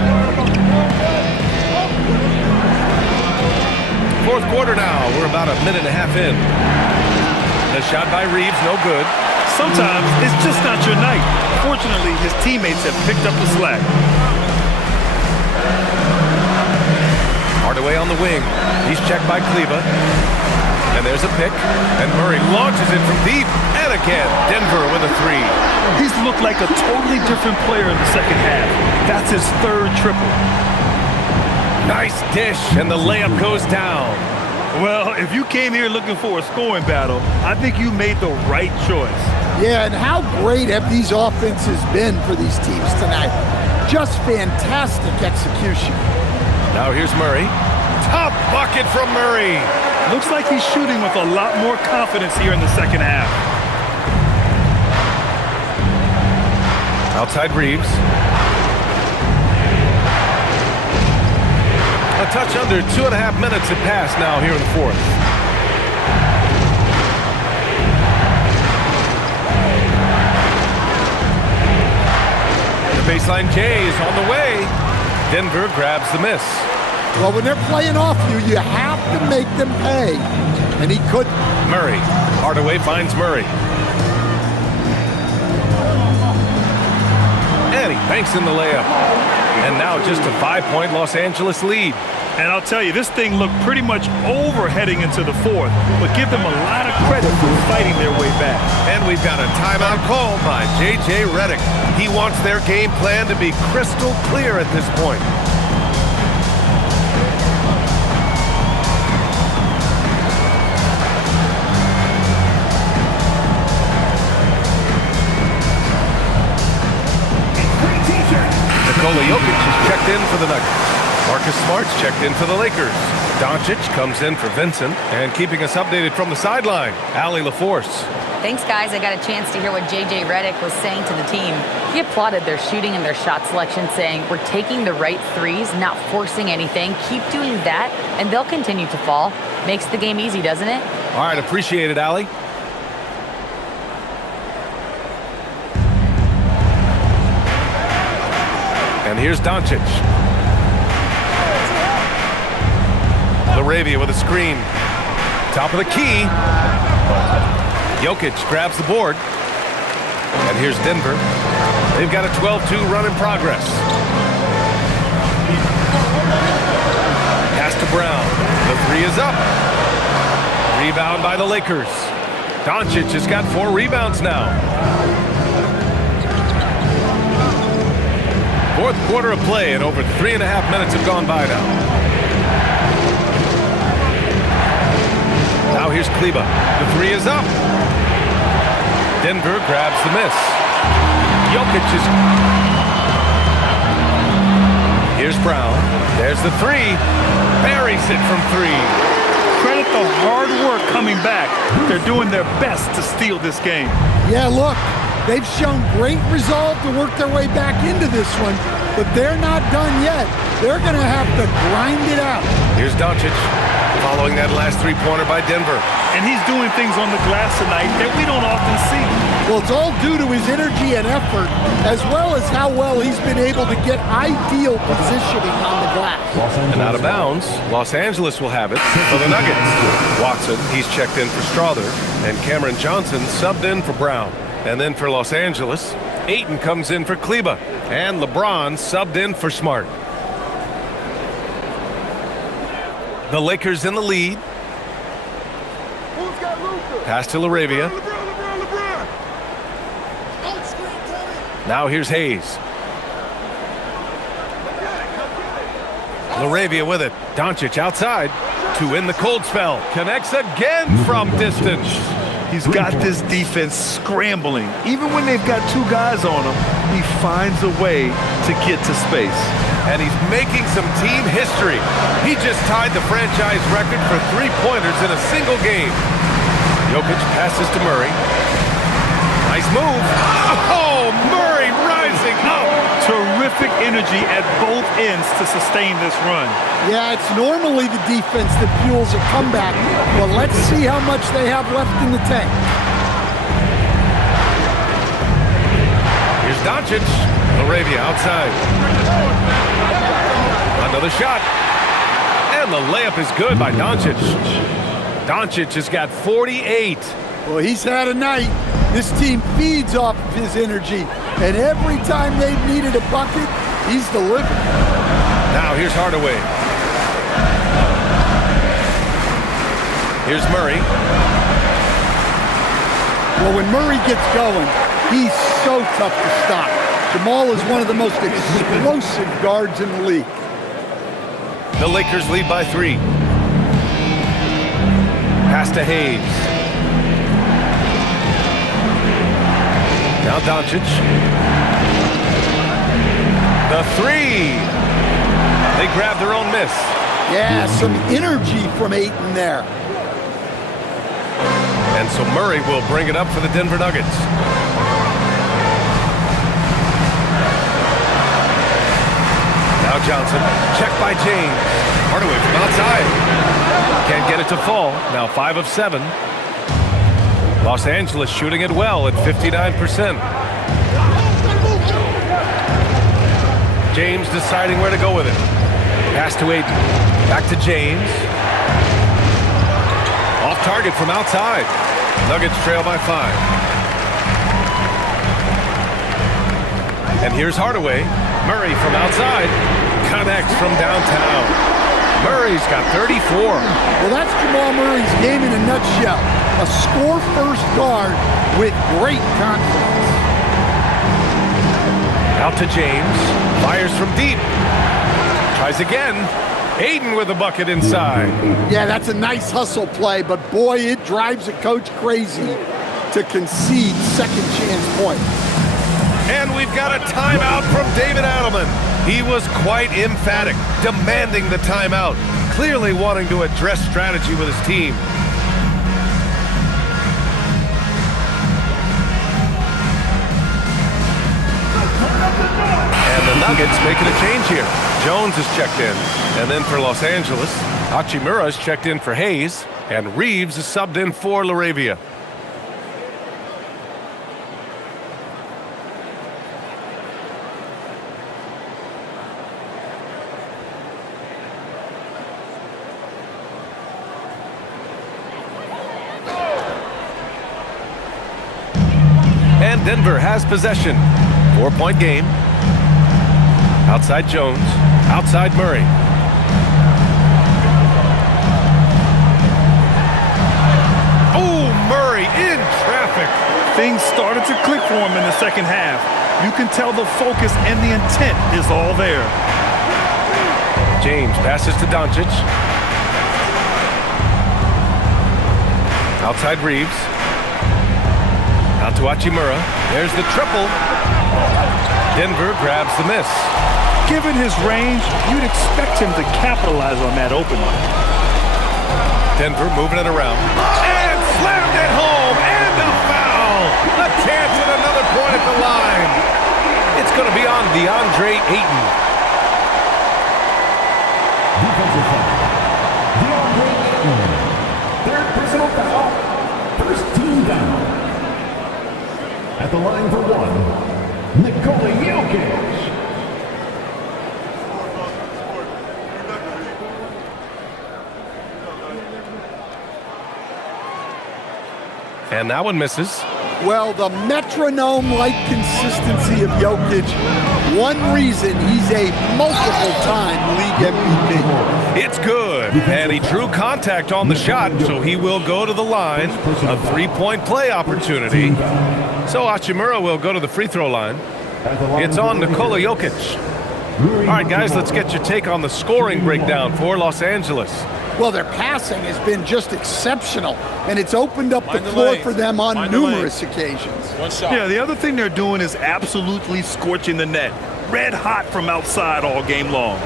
Fourth quarter now. We're about a minute and a half in. The shot by Reeves, no good. Sometimes it's just not your night. Fortunately, his teammates have picked up the slack. Hardaway on the wing. He's checked by Kleba. And there's a pick. And Murray launches it from deep. And again, Denver with a 3. He's looked like a totally different player in the second half. That's his 3rd triple. Nice dish, and the layup goes down. Well, if you came here looking for a scoring battle, I think you made the right choice. Yeah, and how great have these offenses been for these teams tonight? Just fantastic execution. Now here's Murray. Top bucket from Murray. Looks like he's shooting with a lot more confidence here in the second half. Outside Reeves. A touch under 2.5 minutes have passed now here in the 4th. The baseline J is on the way. Denver grabs the miss. Well, when they're playing off you, you have to make them pay. And he couldn't. Murray. Hardaway finds Murray. And he banks in the layup. And now just a 5-point Los Angeles lead. And I'll tell you, this thing looked pretty much over heading into the 4th, but give them a lot of credit for fighting their way back. And we've got a timeout called by J.J. Redick. He wants their game plan to be crystal clear at this point. Nikola Jokic is checked in for the Nuggets. Marcus Smart's checked in for the Lakers. Doncic comes in for Vincent. And keeping us updated from the sideline, Allie LaForce. Thanks, guys. I got a chance to hear what J.J. Redick was saying to the team. He applauded their shooting and their shot selection, saying, "We're taking the right threes, not forcing anything. Keep doing that, and they'll continue to fall." Makes the game easy, doesn't it? All right, appreciate it, Allie. And here's Doncic. LaRavia with a screen. Top of the key. Jokic grabs the board. And here's Denver. They've got a 12-2 run in progress. Pass to Brown. The three is up. Rebound by the Lakers. Doncic has got 4 rebounds now. Fourth quarter of play, and over 3.5 minutes have gone by now. Now here's Kleba. The three is up. Denver grabs the miss. Jokic is... Here's Brown. There's the three. Buries it from 3. Credit the hard work coming back. They're doing their best to steal this game. Yeah, look, they've shown great resolve to work their way back into this one, but they're not done yet. They're going to have to grind it out. Here's Doncic, following that last three-pointer by Denver. And he's doing things on the glass tonight that we don't often see. Well, it's all due to his energy and effort, as well as how well he's been able to get ideal positioning on the glass. And out of bounds, Los Angeles will have it for the Nuggets. Watson, he's checked in for Strother, and Cameron Johnson subbed in for Brown. And then for Los Angeles, Ayton comes in for Kleba, and LeBron subbed in for Smart. The Lakers in the lead. Pass to LaRavia. Now here's Hayes. LaRavia with it. Doncic outside to end the cold spell. Connects again from distance. He's got this defense scrambling. Even when they've got 2 guys on him, he finds a way to get to space. And he's making some team history. He just tied the franchise record for 3-pointers in a single game. Jokic passes to Murray. Nice move. Oh, Murray rising up. Terrific energy at both ends to sustain this run. Yeah, it's normally the defense that fuels a comeback. Well, let's see how much they have left in the tank. Here's Doncic. LaRavia outside. Another shot. And the layup is good by Doncic. Doncic has got 48. Well, he's had a night. This team feeds off of his energy, and every time they've needed a bucket, he's delivered. Now here's Hardaway. Here's Murray. Well, when Murray gets going, he's so tough to stop. Jamal is one of the most explosive guards in the league. The Lakers lead by 3. Pass to Hayes. Now Doncic. The 3. They grab their own miss. Yeah, some energy from Ayton there. And so Murray will bring it up for the Denver Nuggets. Now Johnson. Checked by James. Hardaway from outside. Can't get it to fall. Now 5 of 7. Los Angeles shooting it well at 59%. James deciding where to go with it. Pass to Ayton. Back to James. Off target from outside. Nuggets trail by 5. And here's Hardaway. Murray from outside. Connects from downtown. Murray's got 34. Well, that's Jamal Murray's game in a nutshell. A score-first guard with great confidence. Out to James. Fires from deep. Tries again. Ayton with a bucket inside. Yeah, that's a nice hustle play, but boy, it drives a coach crazy to concede second chance points. And we've got a timeout from David Adelman. He was quite emphatic, demanding the timeout, clearly wanting to address strategy with his team. And the Nuggets making a change here. Jones is checked in. And then for Los Angeles, Hachimura is checked in for Hayes. And Reeves is subbed in for LaRavia. and Denver has possession. 4-point game. Outside Jones, outside Murray. Oh, Murray in traffic. Things started to click for him in the second half. You can tell the focus and the intent is all there. James passes to Doncic. Outside Reeves. Out to Hachimura. There's the triple. Denver grabs the miss. Given his range, you'd expect him to capitalize on that opening. Denver moving it around. And slammed it home. And a foul. A chance at another point at the line. It's going to be on DeAndre Ayton. Defensive foul. DeAndre Ayton. Third personal foul. First team down. At the line for one, Nikola Jokic. And that one misses. Well, the metronome-like consistency of Jokic, one reason he's a multiple-time league MVP. It's good. And he drew contact on the shot, so he will go to the line. A three-point play opportunity. So Hachimura will go to the free throw line. It's on Nikola Jokic. All right, guys, let's get your take on the scoring breakdown for Los Angeles. Well, their passing has been just exceptional, and it's opened up the floor for them on numerous occasions. Yeah, the other thing they're doing is absolutely scorching the net. Red hot from outside all game long.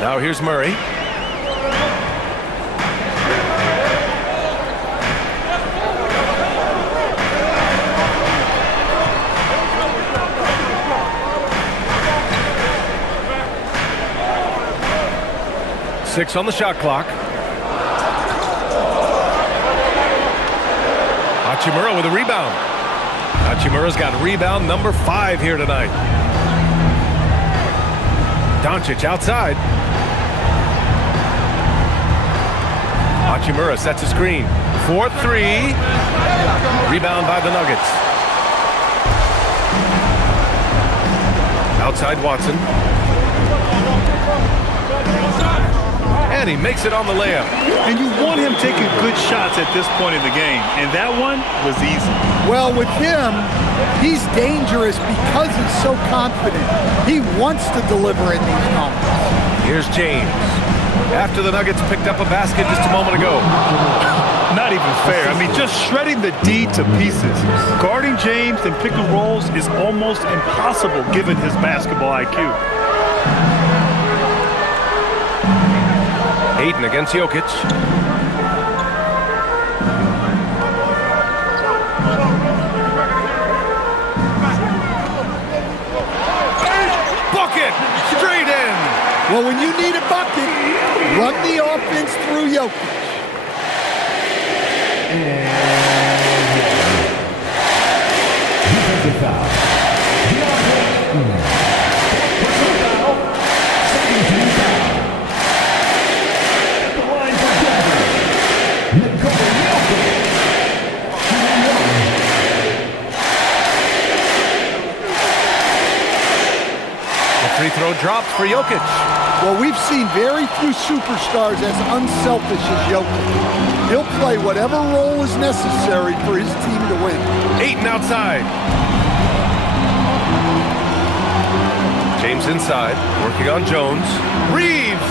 Now here's Murray. Six on the shot clock. Hachimura with a rebound. Hachimura's got rebound number 5 here tonight. Doncic outside. Hachimura sets a screen. 4-3. Rebound by the Nuggets. Outside Watson. And he makes it on the layup. And you want him taking good shots at this point in the game. And that one was easy. Well, with him, he's dangerous because he's so confident. He wants to deliver in these moments. Here's James. After the Nuggets picked up a basket just a moment ago. Not even fair. I mean, just shredding the D to pieces. Guarding James and pick and rolls is almost impossible given his basketball IQ. Ayton against Jokic. Bucket! Straight in! Well, when you need a bucket, run the offense through Jokic. Defensive foul. DeAndre Ayton. Personal foul. Second team foul. At the line for Denver, Nikola Jokic. Shooting one. The free throw drops for Jokic. Well, we've seen very few superstars as unselfish as Jokic. He'll play whatever role is necessary for his team to win. Ayton outside. James inside, working on Jones. Reeves!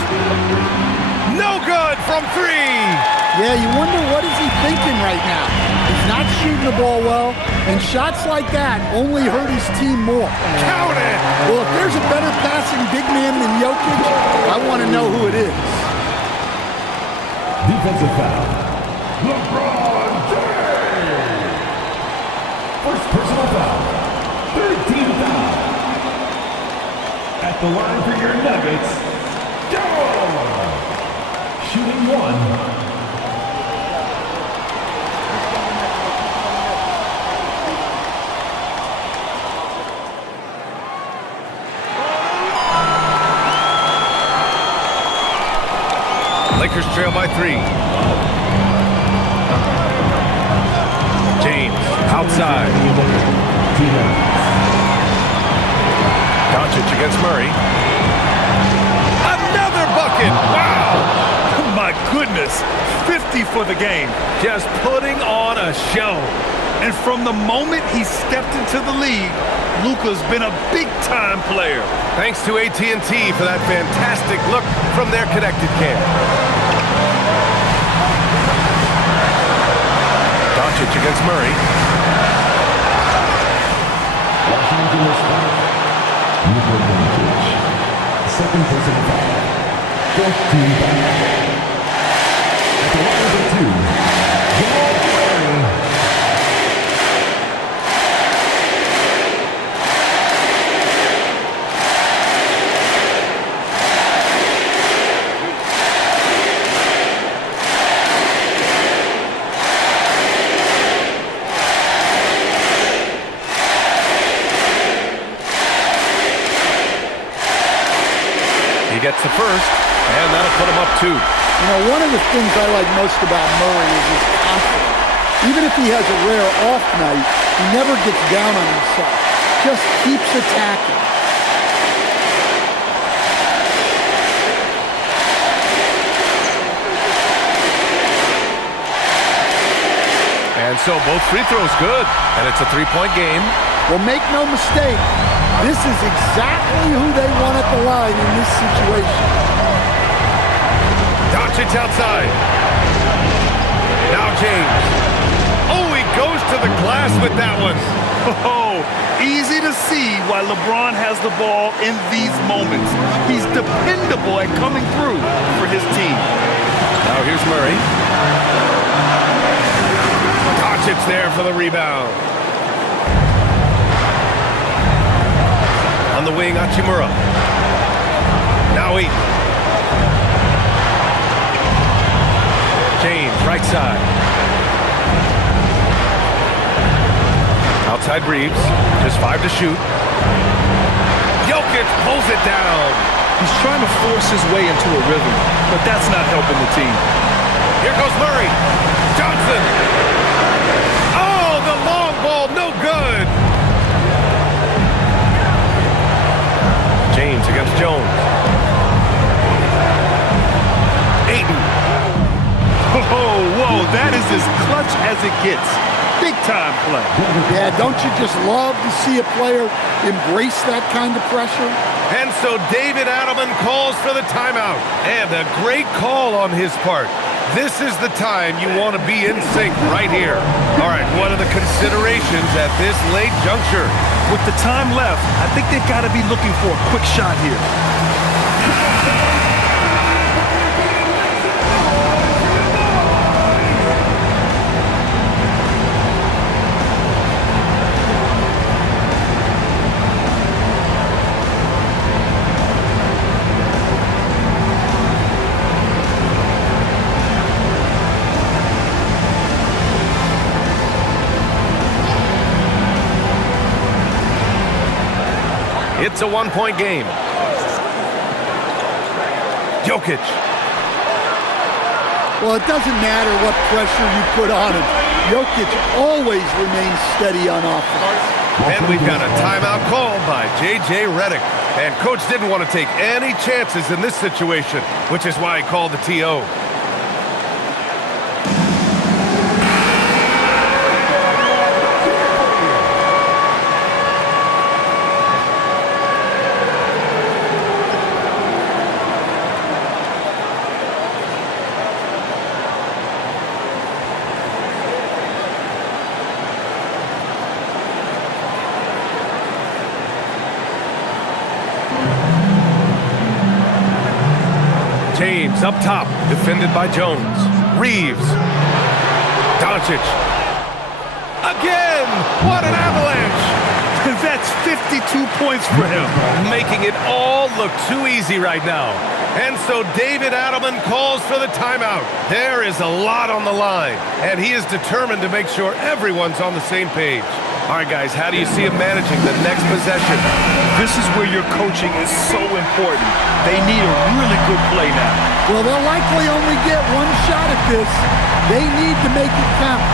No good from 3! Yeah, you wonder what is he thinking right now. He's not shooting the ball well, and shots like that only hurt his team more. Count it! Well, if there's a better passing big man than Jokic, I want to know who it is. Defensive foul. LeBron James. First personal foul. Third team foul. At the line for your Nuggets, go! Shooting one. side. Doncic against Murray. Another bucket! Wow! My goodness, 50 for the game. Just putting on a show. And from the moment he stepped into the league, Luka's been a big-time player. Thanks to AT&T for that fantastic look from their connected camp. Doncic against Murray. Washington is back. Luka Doncic. Second personal foul. Fourth team foul. At the line of 2, Jamal Murray. He gets the first, and that'll put him up 2. You know, one of the things I like most about Murray is his confidence. Even if he has a rare off night, he never gets down on himself. Just keeps attacking. And so both free throws good, and it's a 3-point game. Well, make no mistake, this is exactly who they want at the line in this situation. Doncic outside. Now James. Oh, he goes to the glass with that one. Oh, easy to see why LeBron has the ball in these moments. He's dependable at coming through for his team. Now here's Murray. Doncic there for the rebound. On the wing, Hachimura. Now Eaton. James, right side. Outside Reeves. Just 5 to shoot. Jokic pulls it down. He's trying to force his way into a rhythm, but that's not helping the team. Here goes Murray. Johnson. Oh, the long ball, no good. James against Jones. Ayton. Oh, whoa, that is as clutch as it gets. Big time play. Yeah, don't you just love to see a player embrace that kind of pressure? And so David Adelman calls for the timeout. And a great call on his part. This is the time you want to be in sync right here. All right, what are the considerations at this late juncture? With the time left, I think they've got to be looking for a quick shot here. It's a 1-point game. Jokic. Well, it doesn't matter what pressure you put on him. Jokic always remains steady on offense. And we've got a timeout called by J.J. Redick. And Coach didn't want to take any chances in this situation, which is why he called the TO. James up top, defended by Jones. Reeves. Doncic. Again! What an avalanche! That's 52 points for him. Making it all look too easy right now. And so David Adelman calls for the timeout. There is a lot on the line, and he is determined to make sure everyone's on the same page. All right, guys, how do you see him managing the next possession? This is where your coaching is so important. They need a really good play now. Well, they'll likely only get one shot at this. They need to make it count.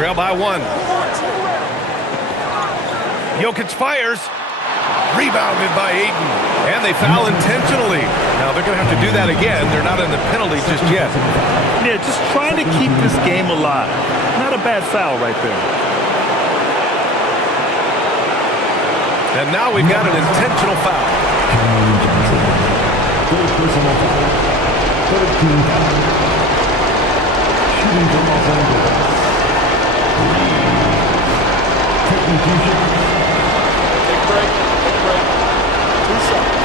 trail by 1. Jokic fires. Rebounded by Ayton. And they foul intentionally. Now they're going to have to do that again. They're not in the penalty just yet. Yeah, just trying to keep this game alive. Not a bad foul right there. And now we've got an intentional foul. Third personal foul. 13 foul. Shooting for Los Angeles. Taking 2 shots. Take a break. 2 shots.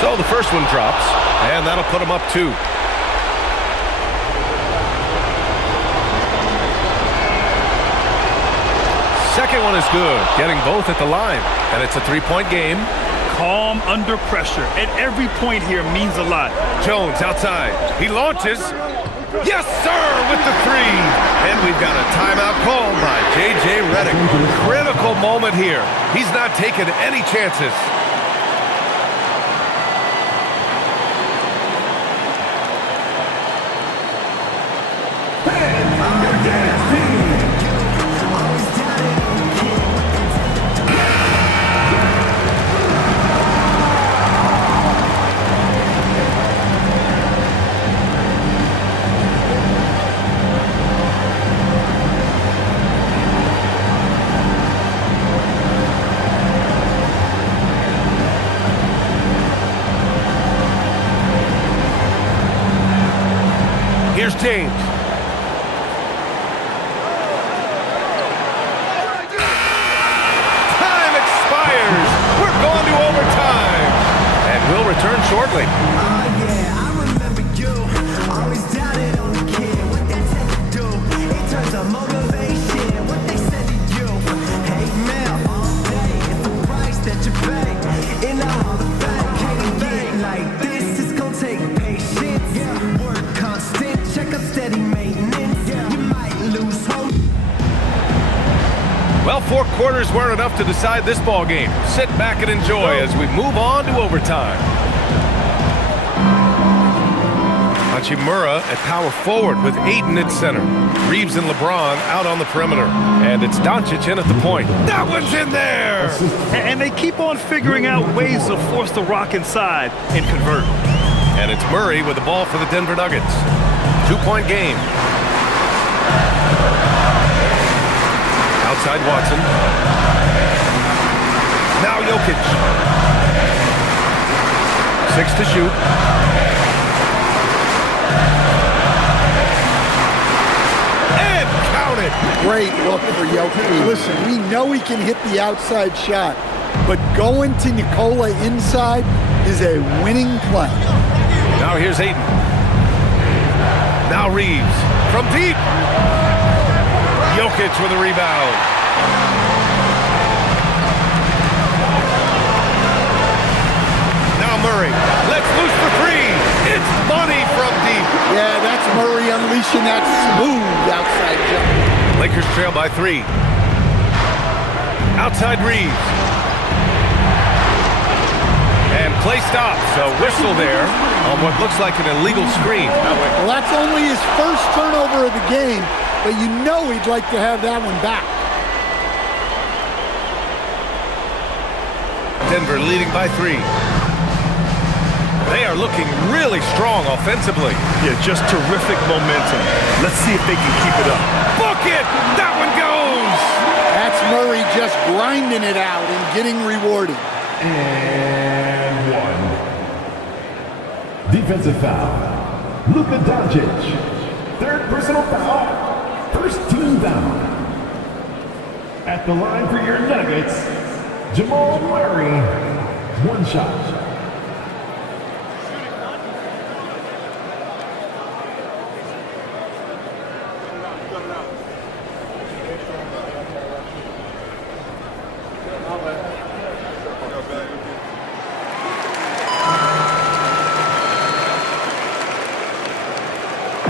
So the first one drops, and that'll put them up 2. Second one is good, getting both at the line, and it's a 3-point game. Calm under pressure, and every point here means a lot. Jones outside. He launches. Yes, sir, with the 3. And we've got a timeout called by J.J. Redick. Critical moment here. He's not taking any chances. Here's James. Time expires. We're going to overtime. And we'll return shortly. Well, 4 quarters weren't enough to decide this ball game. Sit back and enjoy as we move on to overtime. Hachimura at power forward with Ayton at center. Reeves and LeBron out on the perimeter. And it's Doncic in at the point. That one's in there! And they keep on figuring out ways to force the rock inside and convert. And it's Murray with the ball for the Denver Nuggets. 2-point game. Outside Watson. Now Jokic. 6 to shoot. And count it. Great look for Jokic. Listen, we know he can hit the outside shot, but going to Nikola inside is a winning play. Now here's Ayton. Now Reeves from deep. Jokic with a rebound. Now Murray. Let's loose for 3. It's money from deep. Yeah, that's Murray unleashing that smooth outside jump. Lakers trail by 3. Outside Reeves. And play stops. A whistle there on what looks like an illegal screen. Well, that's only his first turnover of the game, but you know he'd like to have that one back. Denver leading by 3. They are looking really strong offensively. Yeah, just terrific momentum. Let's see if they can keep it up. Book it! That one goes! That's Murray just grinding it out and getting rewarded. And 1. Defensive foul. Luka Doncic. 3rd personal foul. First team foul. At the line for your Nuggets, Jamal Murray. 1 shot.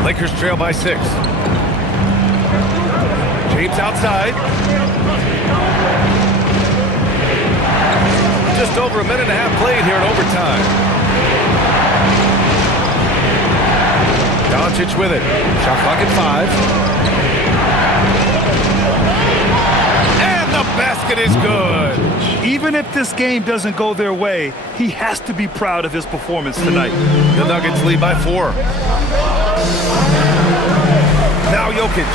Lakers trail by 6. James outside. Just over a minute and a half played here in overtime. Doncic with it. Shot clock at 5. And the basket is good. Even if this game doesn't go their way, he has to be proud of his performance tonight. The Nuggets lead by 4. Now Jokic.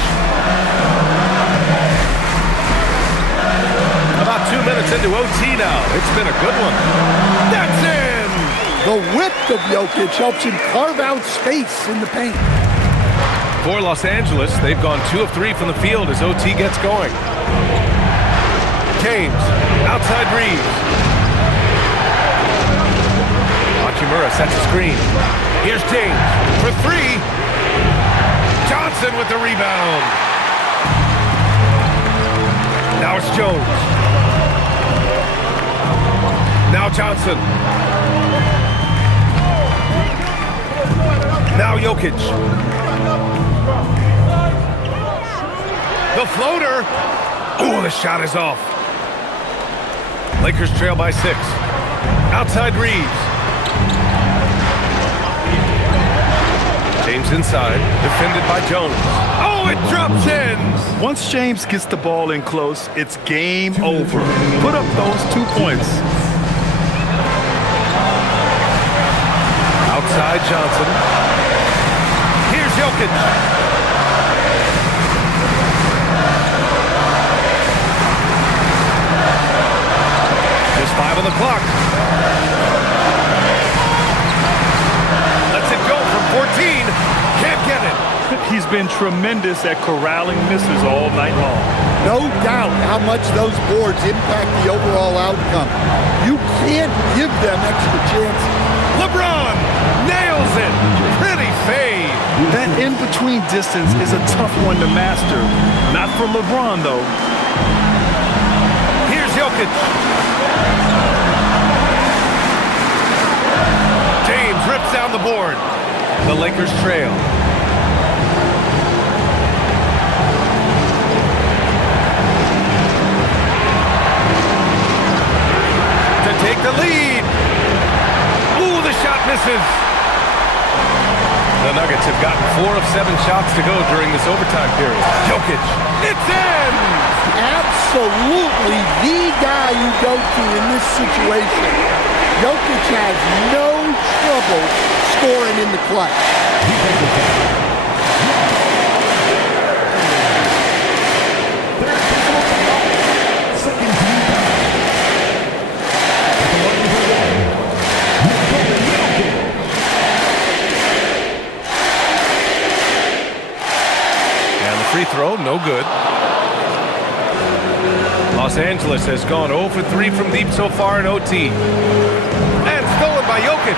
About 2 minutes into OT now. It's been a good one. That's in! The width of Jokic helps him carve out space in the paint. For Los Angeles, they've gone 2 of 3 from the field as OT gets going. James, outside Reeves. Hachimura sets a screen. Here's James for 3. Johnson with the rebound. Now it's Jones. Now Johnson. Now Jokic. The floater. Oh, the shot is off. Lakers trail by 6. Outside Reeves. James inside, defended by Jones. Oh, it drops in! Once James gets the ball in close, it's game over. Put up those 2 points. Outside Johnson. Here's Jokic. Just 5 on the clock. Lets it go from 14. Can't get it. He's been tremendous at corralling misses all night long. No doubt how much those boards impact the overall outcome. You can't give them extra chances. LeBron nails it. Pretty fade. That in-between distance is a tough one to master. Not for LeBron, though. Here's Jokic. James rips down the board. The Lakers trail. To take the lead. Ooh, the shot misses. The Nuggets have gotten 4 of 7 shots to go during this overtime period. Jokic, it's in! Absolutely the guy you go to in this situation. Jokic has no trouble scoring in the clutch. Free throw, no good. Los Angeles has gone 0 for 3 from deep so far in OT. And stolen by Jokic.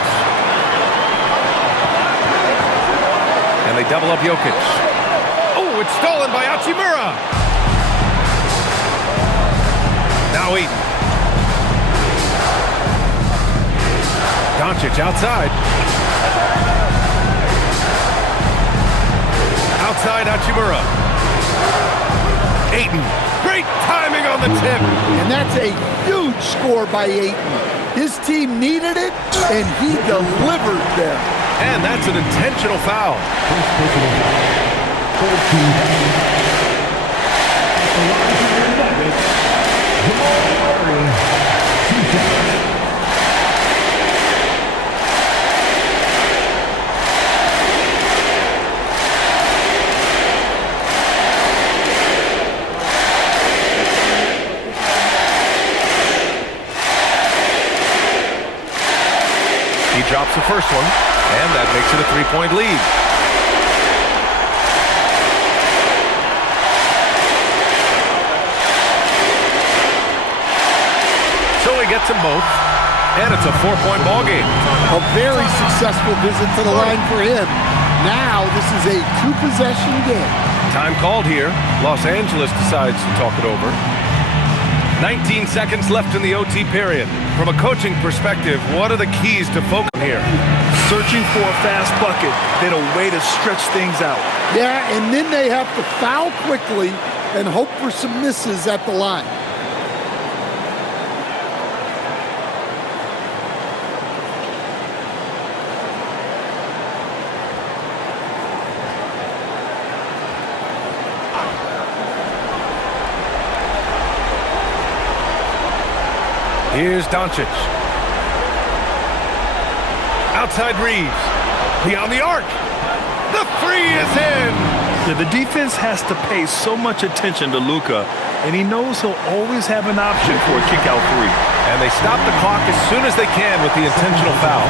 And they double up Jokic. Oh, it's stolen by Hachimura. Now Eaton. Doncic outside. Outside Hachimura. Ayton, great timing on the tip. And that's a huge score by Ayton. His team needed it, and he delivered there. And that's an intentional foul. He drops the first one, and that makes it a 3-point lead. So he gets them both, and it's a 4-point ball game. A very successful visit to the line for him. Now this is a 2-possession game. Time called here. Los Angeles decides to talk it over. 19 seconds left in the OT period. From a coaching perspective, what are the keys to focus here? Searching for a fast bucket, then a way to stretch things out. Yeah, and then they have to foul quickly and hope for some misses at the line. Here's Doncic. Outside Reeves. Beyond the arc. The three is in. Yeah, the defense has to pay so much attention to Luka, and he knows he'll always have an option for a kick-out three. And they stop the clock as soon as they can with the intentional foul.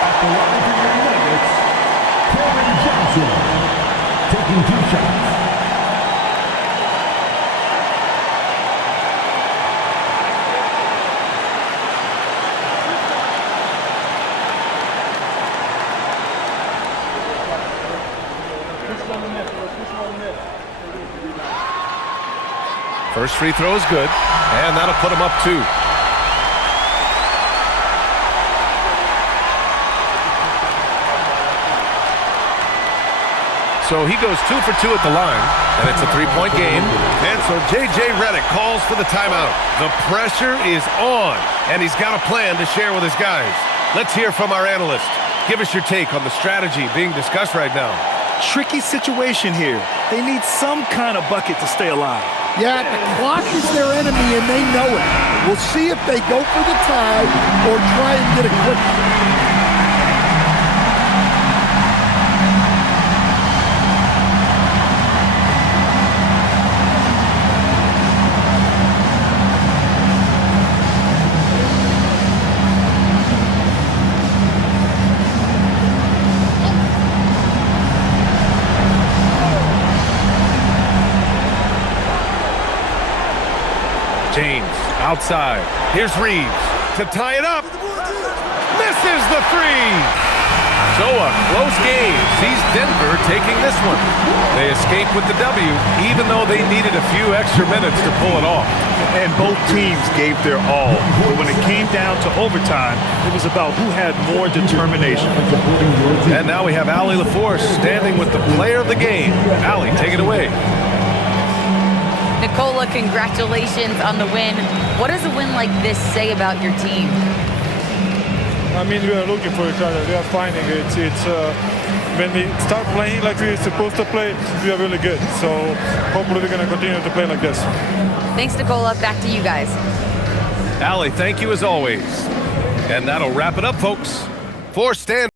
At the line for your Nuggets, Kevin Johnson, taking 2 shots. First free throw is good, and that'll put him up 2. So he goes 2 for 2 at the line, and it's a 3-point game. And so J.J. Redick calls for the timeout. The pressure is on, and he's got a plan to share with his guys. Let's hear from our analyst. Give us your take on the strategy being discussed right now. Tricky situation here. They need some kind of bucket to stay alive. Yeah, the clock is their enemy, and they know it. We'll see if they go for the tie or try and get a quick. James outside. Here's Reeves to tie it up. Misses the three. So a close game sees Denver taking this one. They escape with the W, even though they needed a few extra minutes to pull it off. And both teams gave their all. But when it came down to overtime, it was about who had more determination. And now we have Allie LaForce standing with the player of the game. Allie, take it away. Nicola, congratulations on the win. What does a win like this say about your team? I mean, we are looking for each other. We are finding it. When we start playing like we're supposed to play, we are really good. So hopefully we're going to continue to play like this. Thanks, Nicola. Back to you guys. Allie, thank you as always. And that'll wrap it up, folks. For Stan.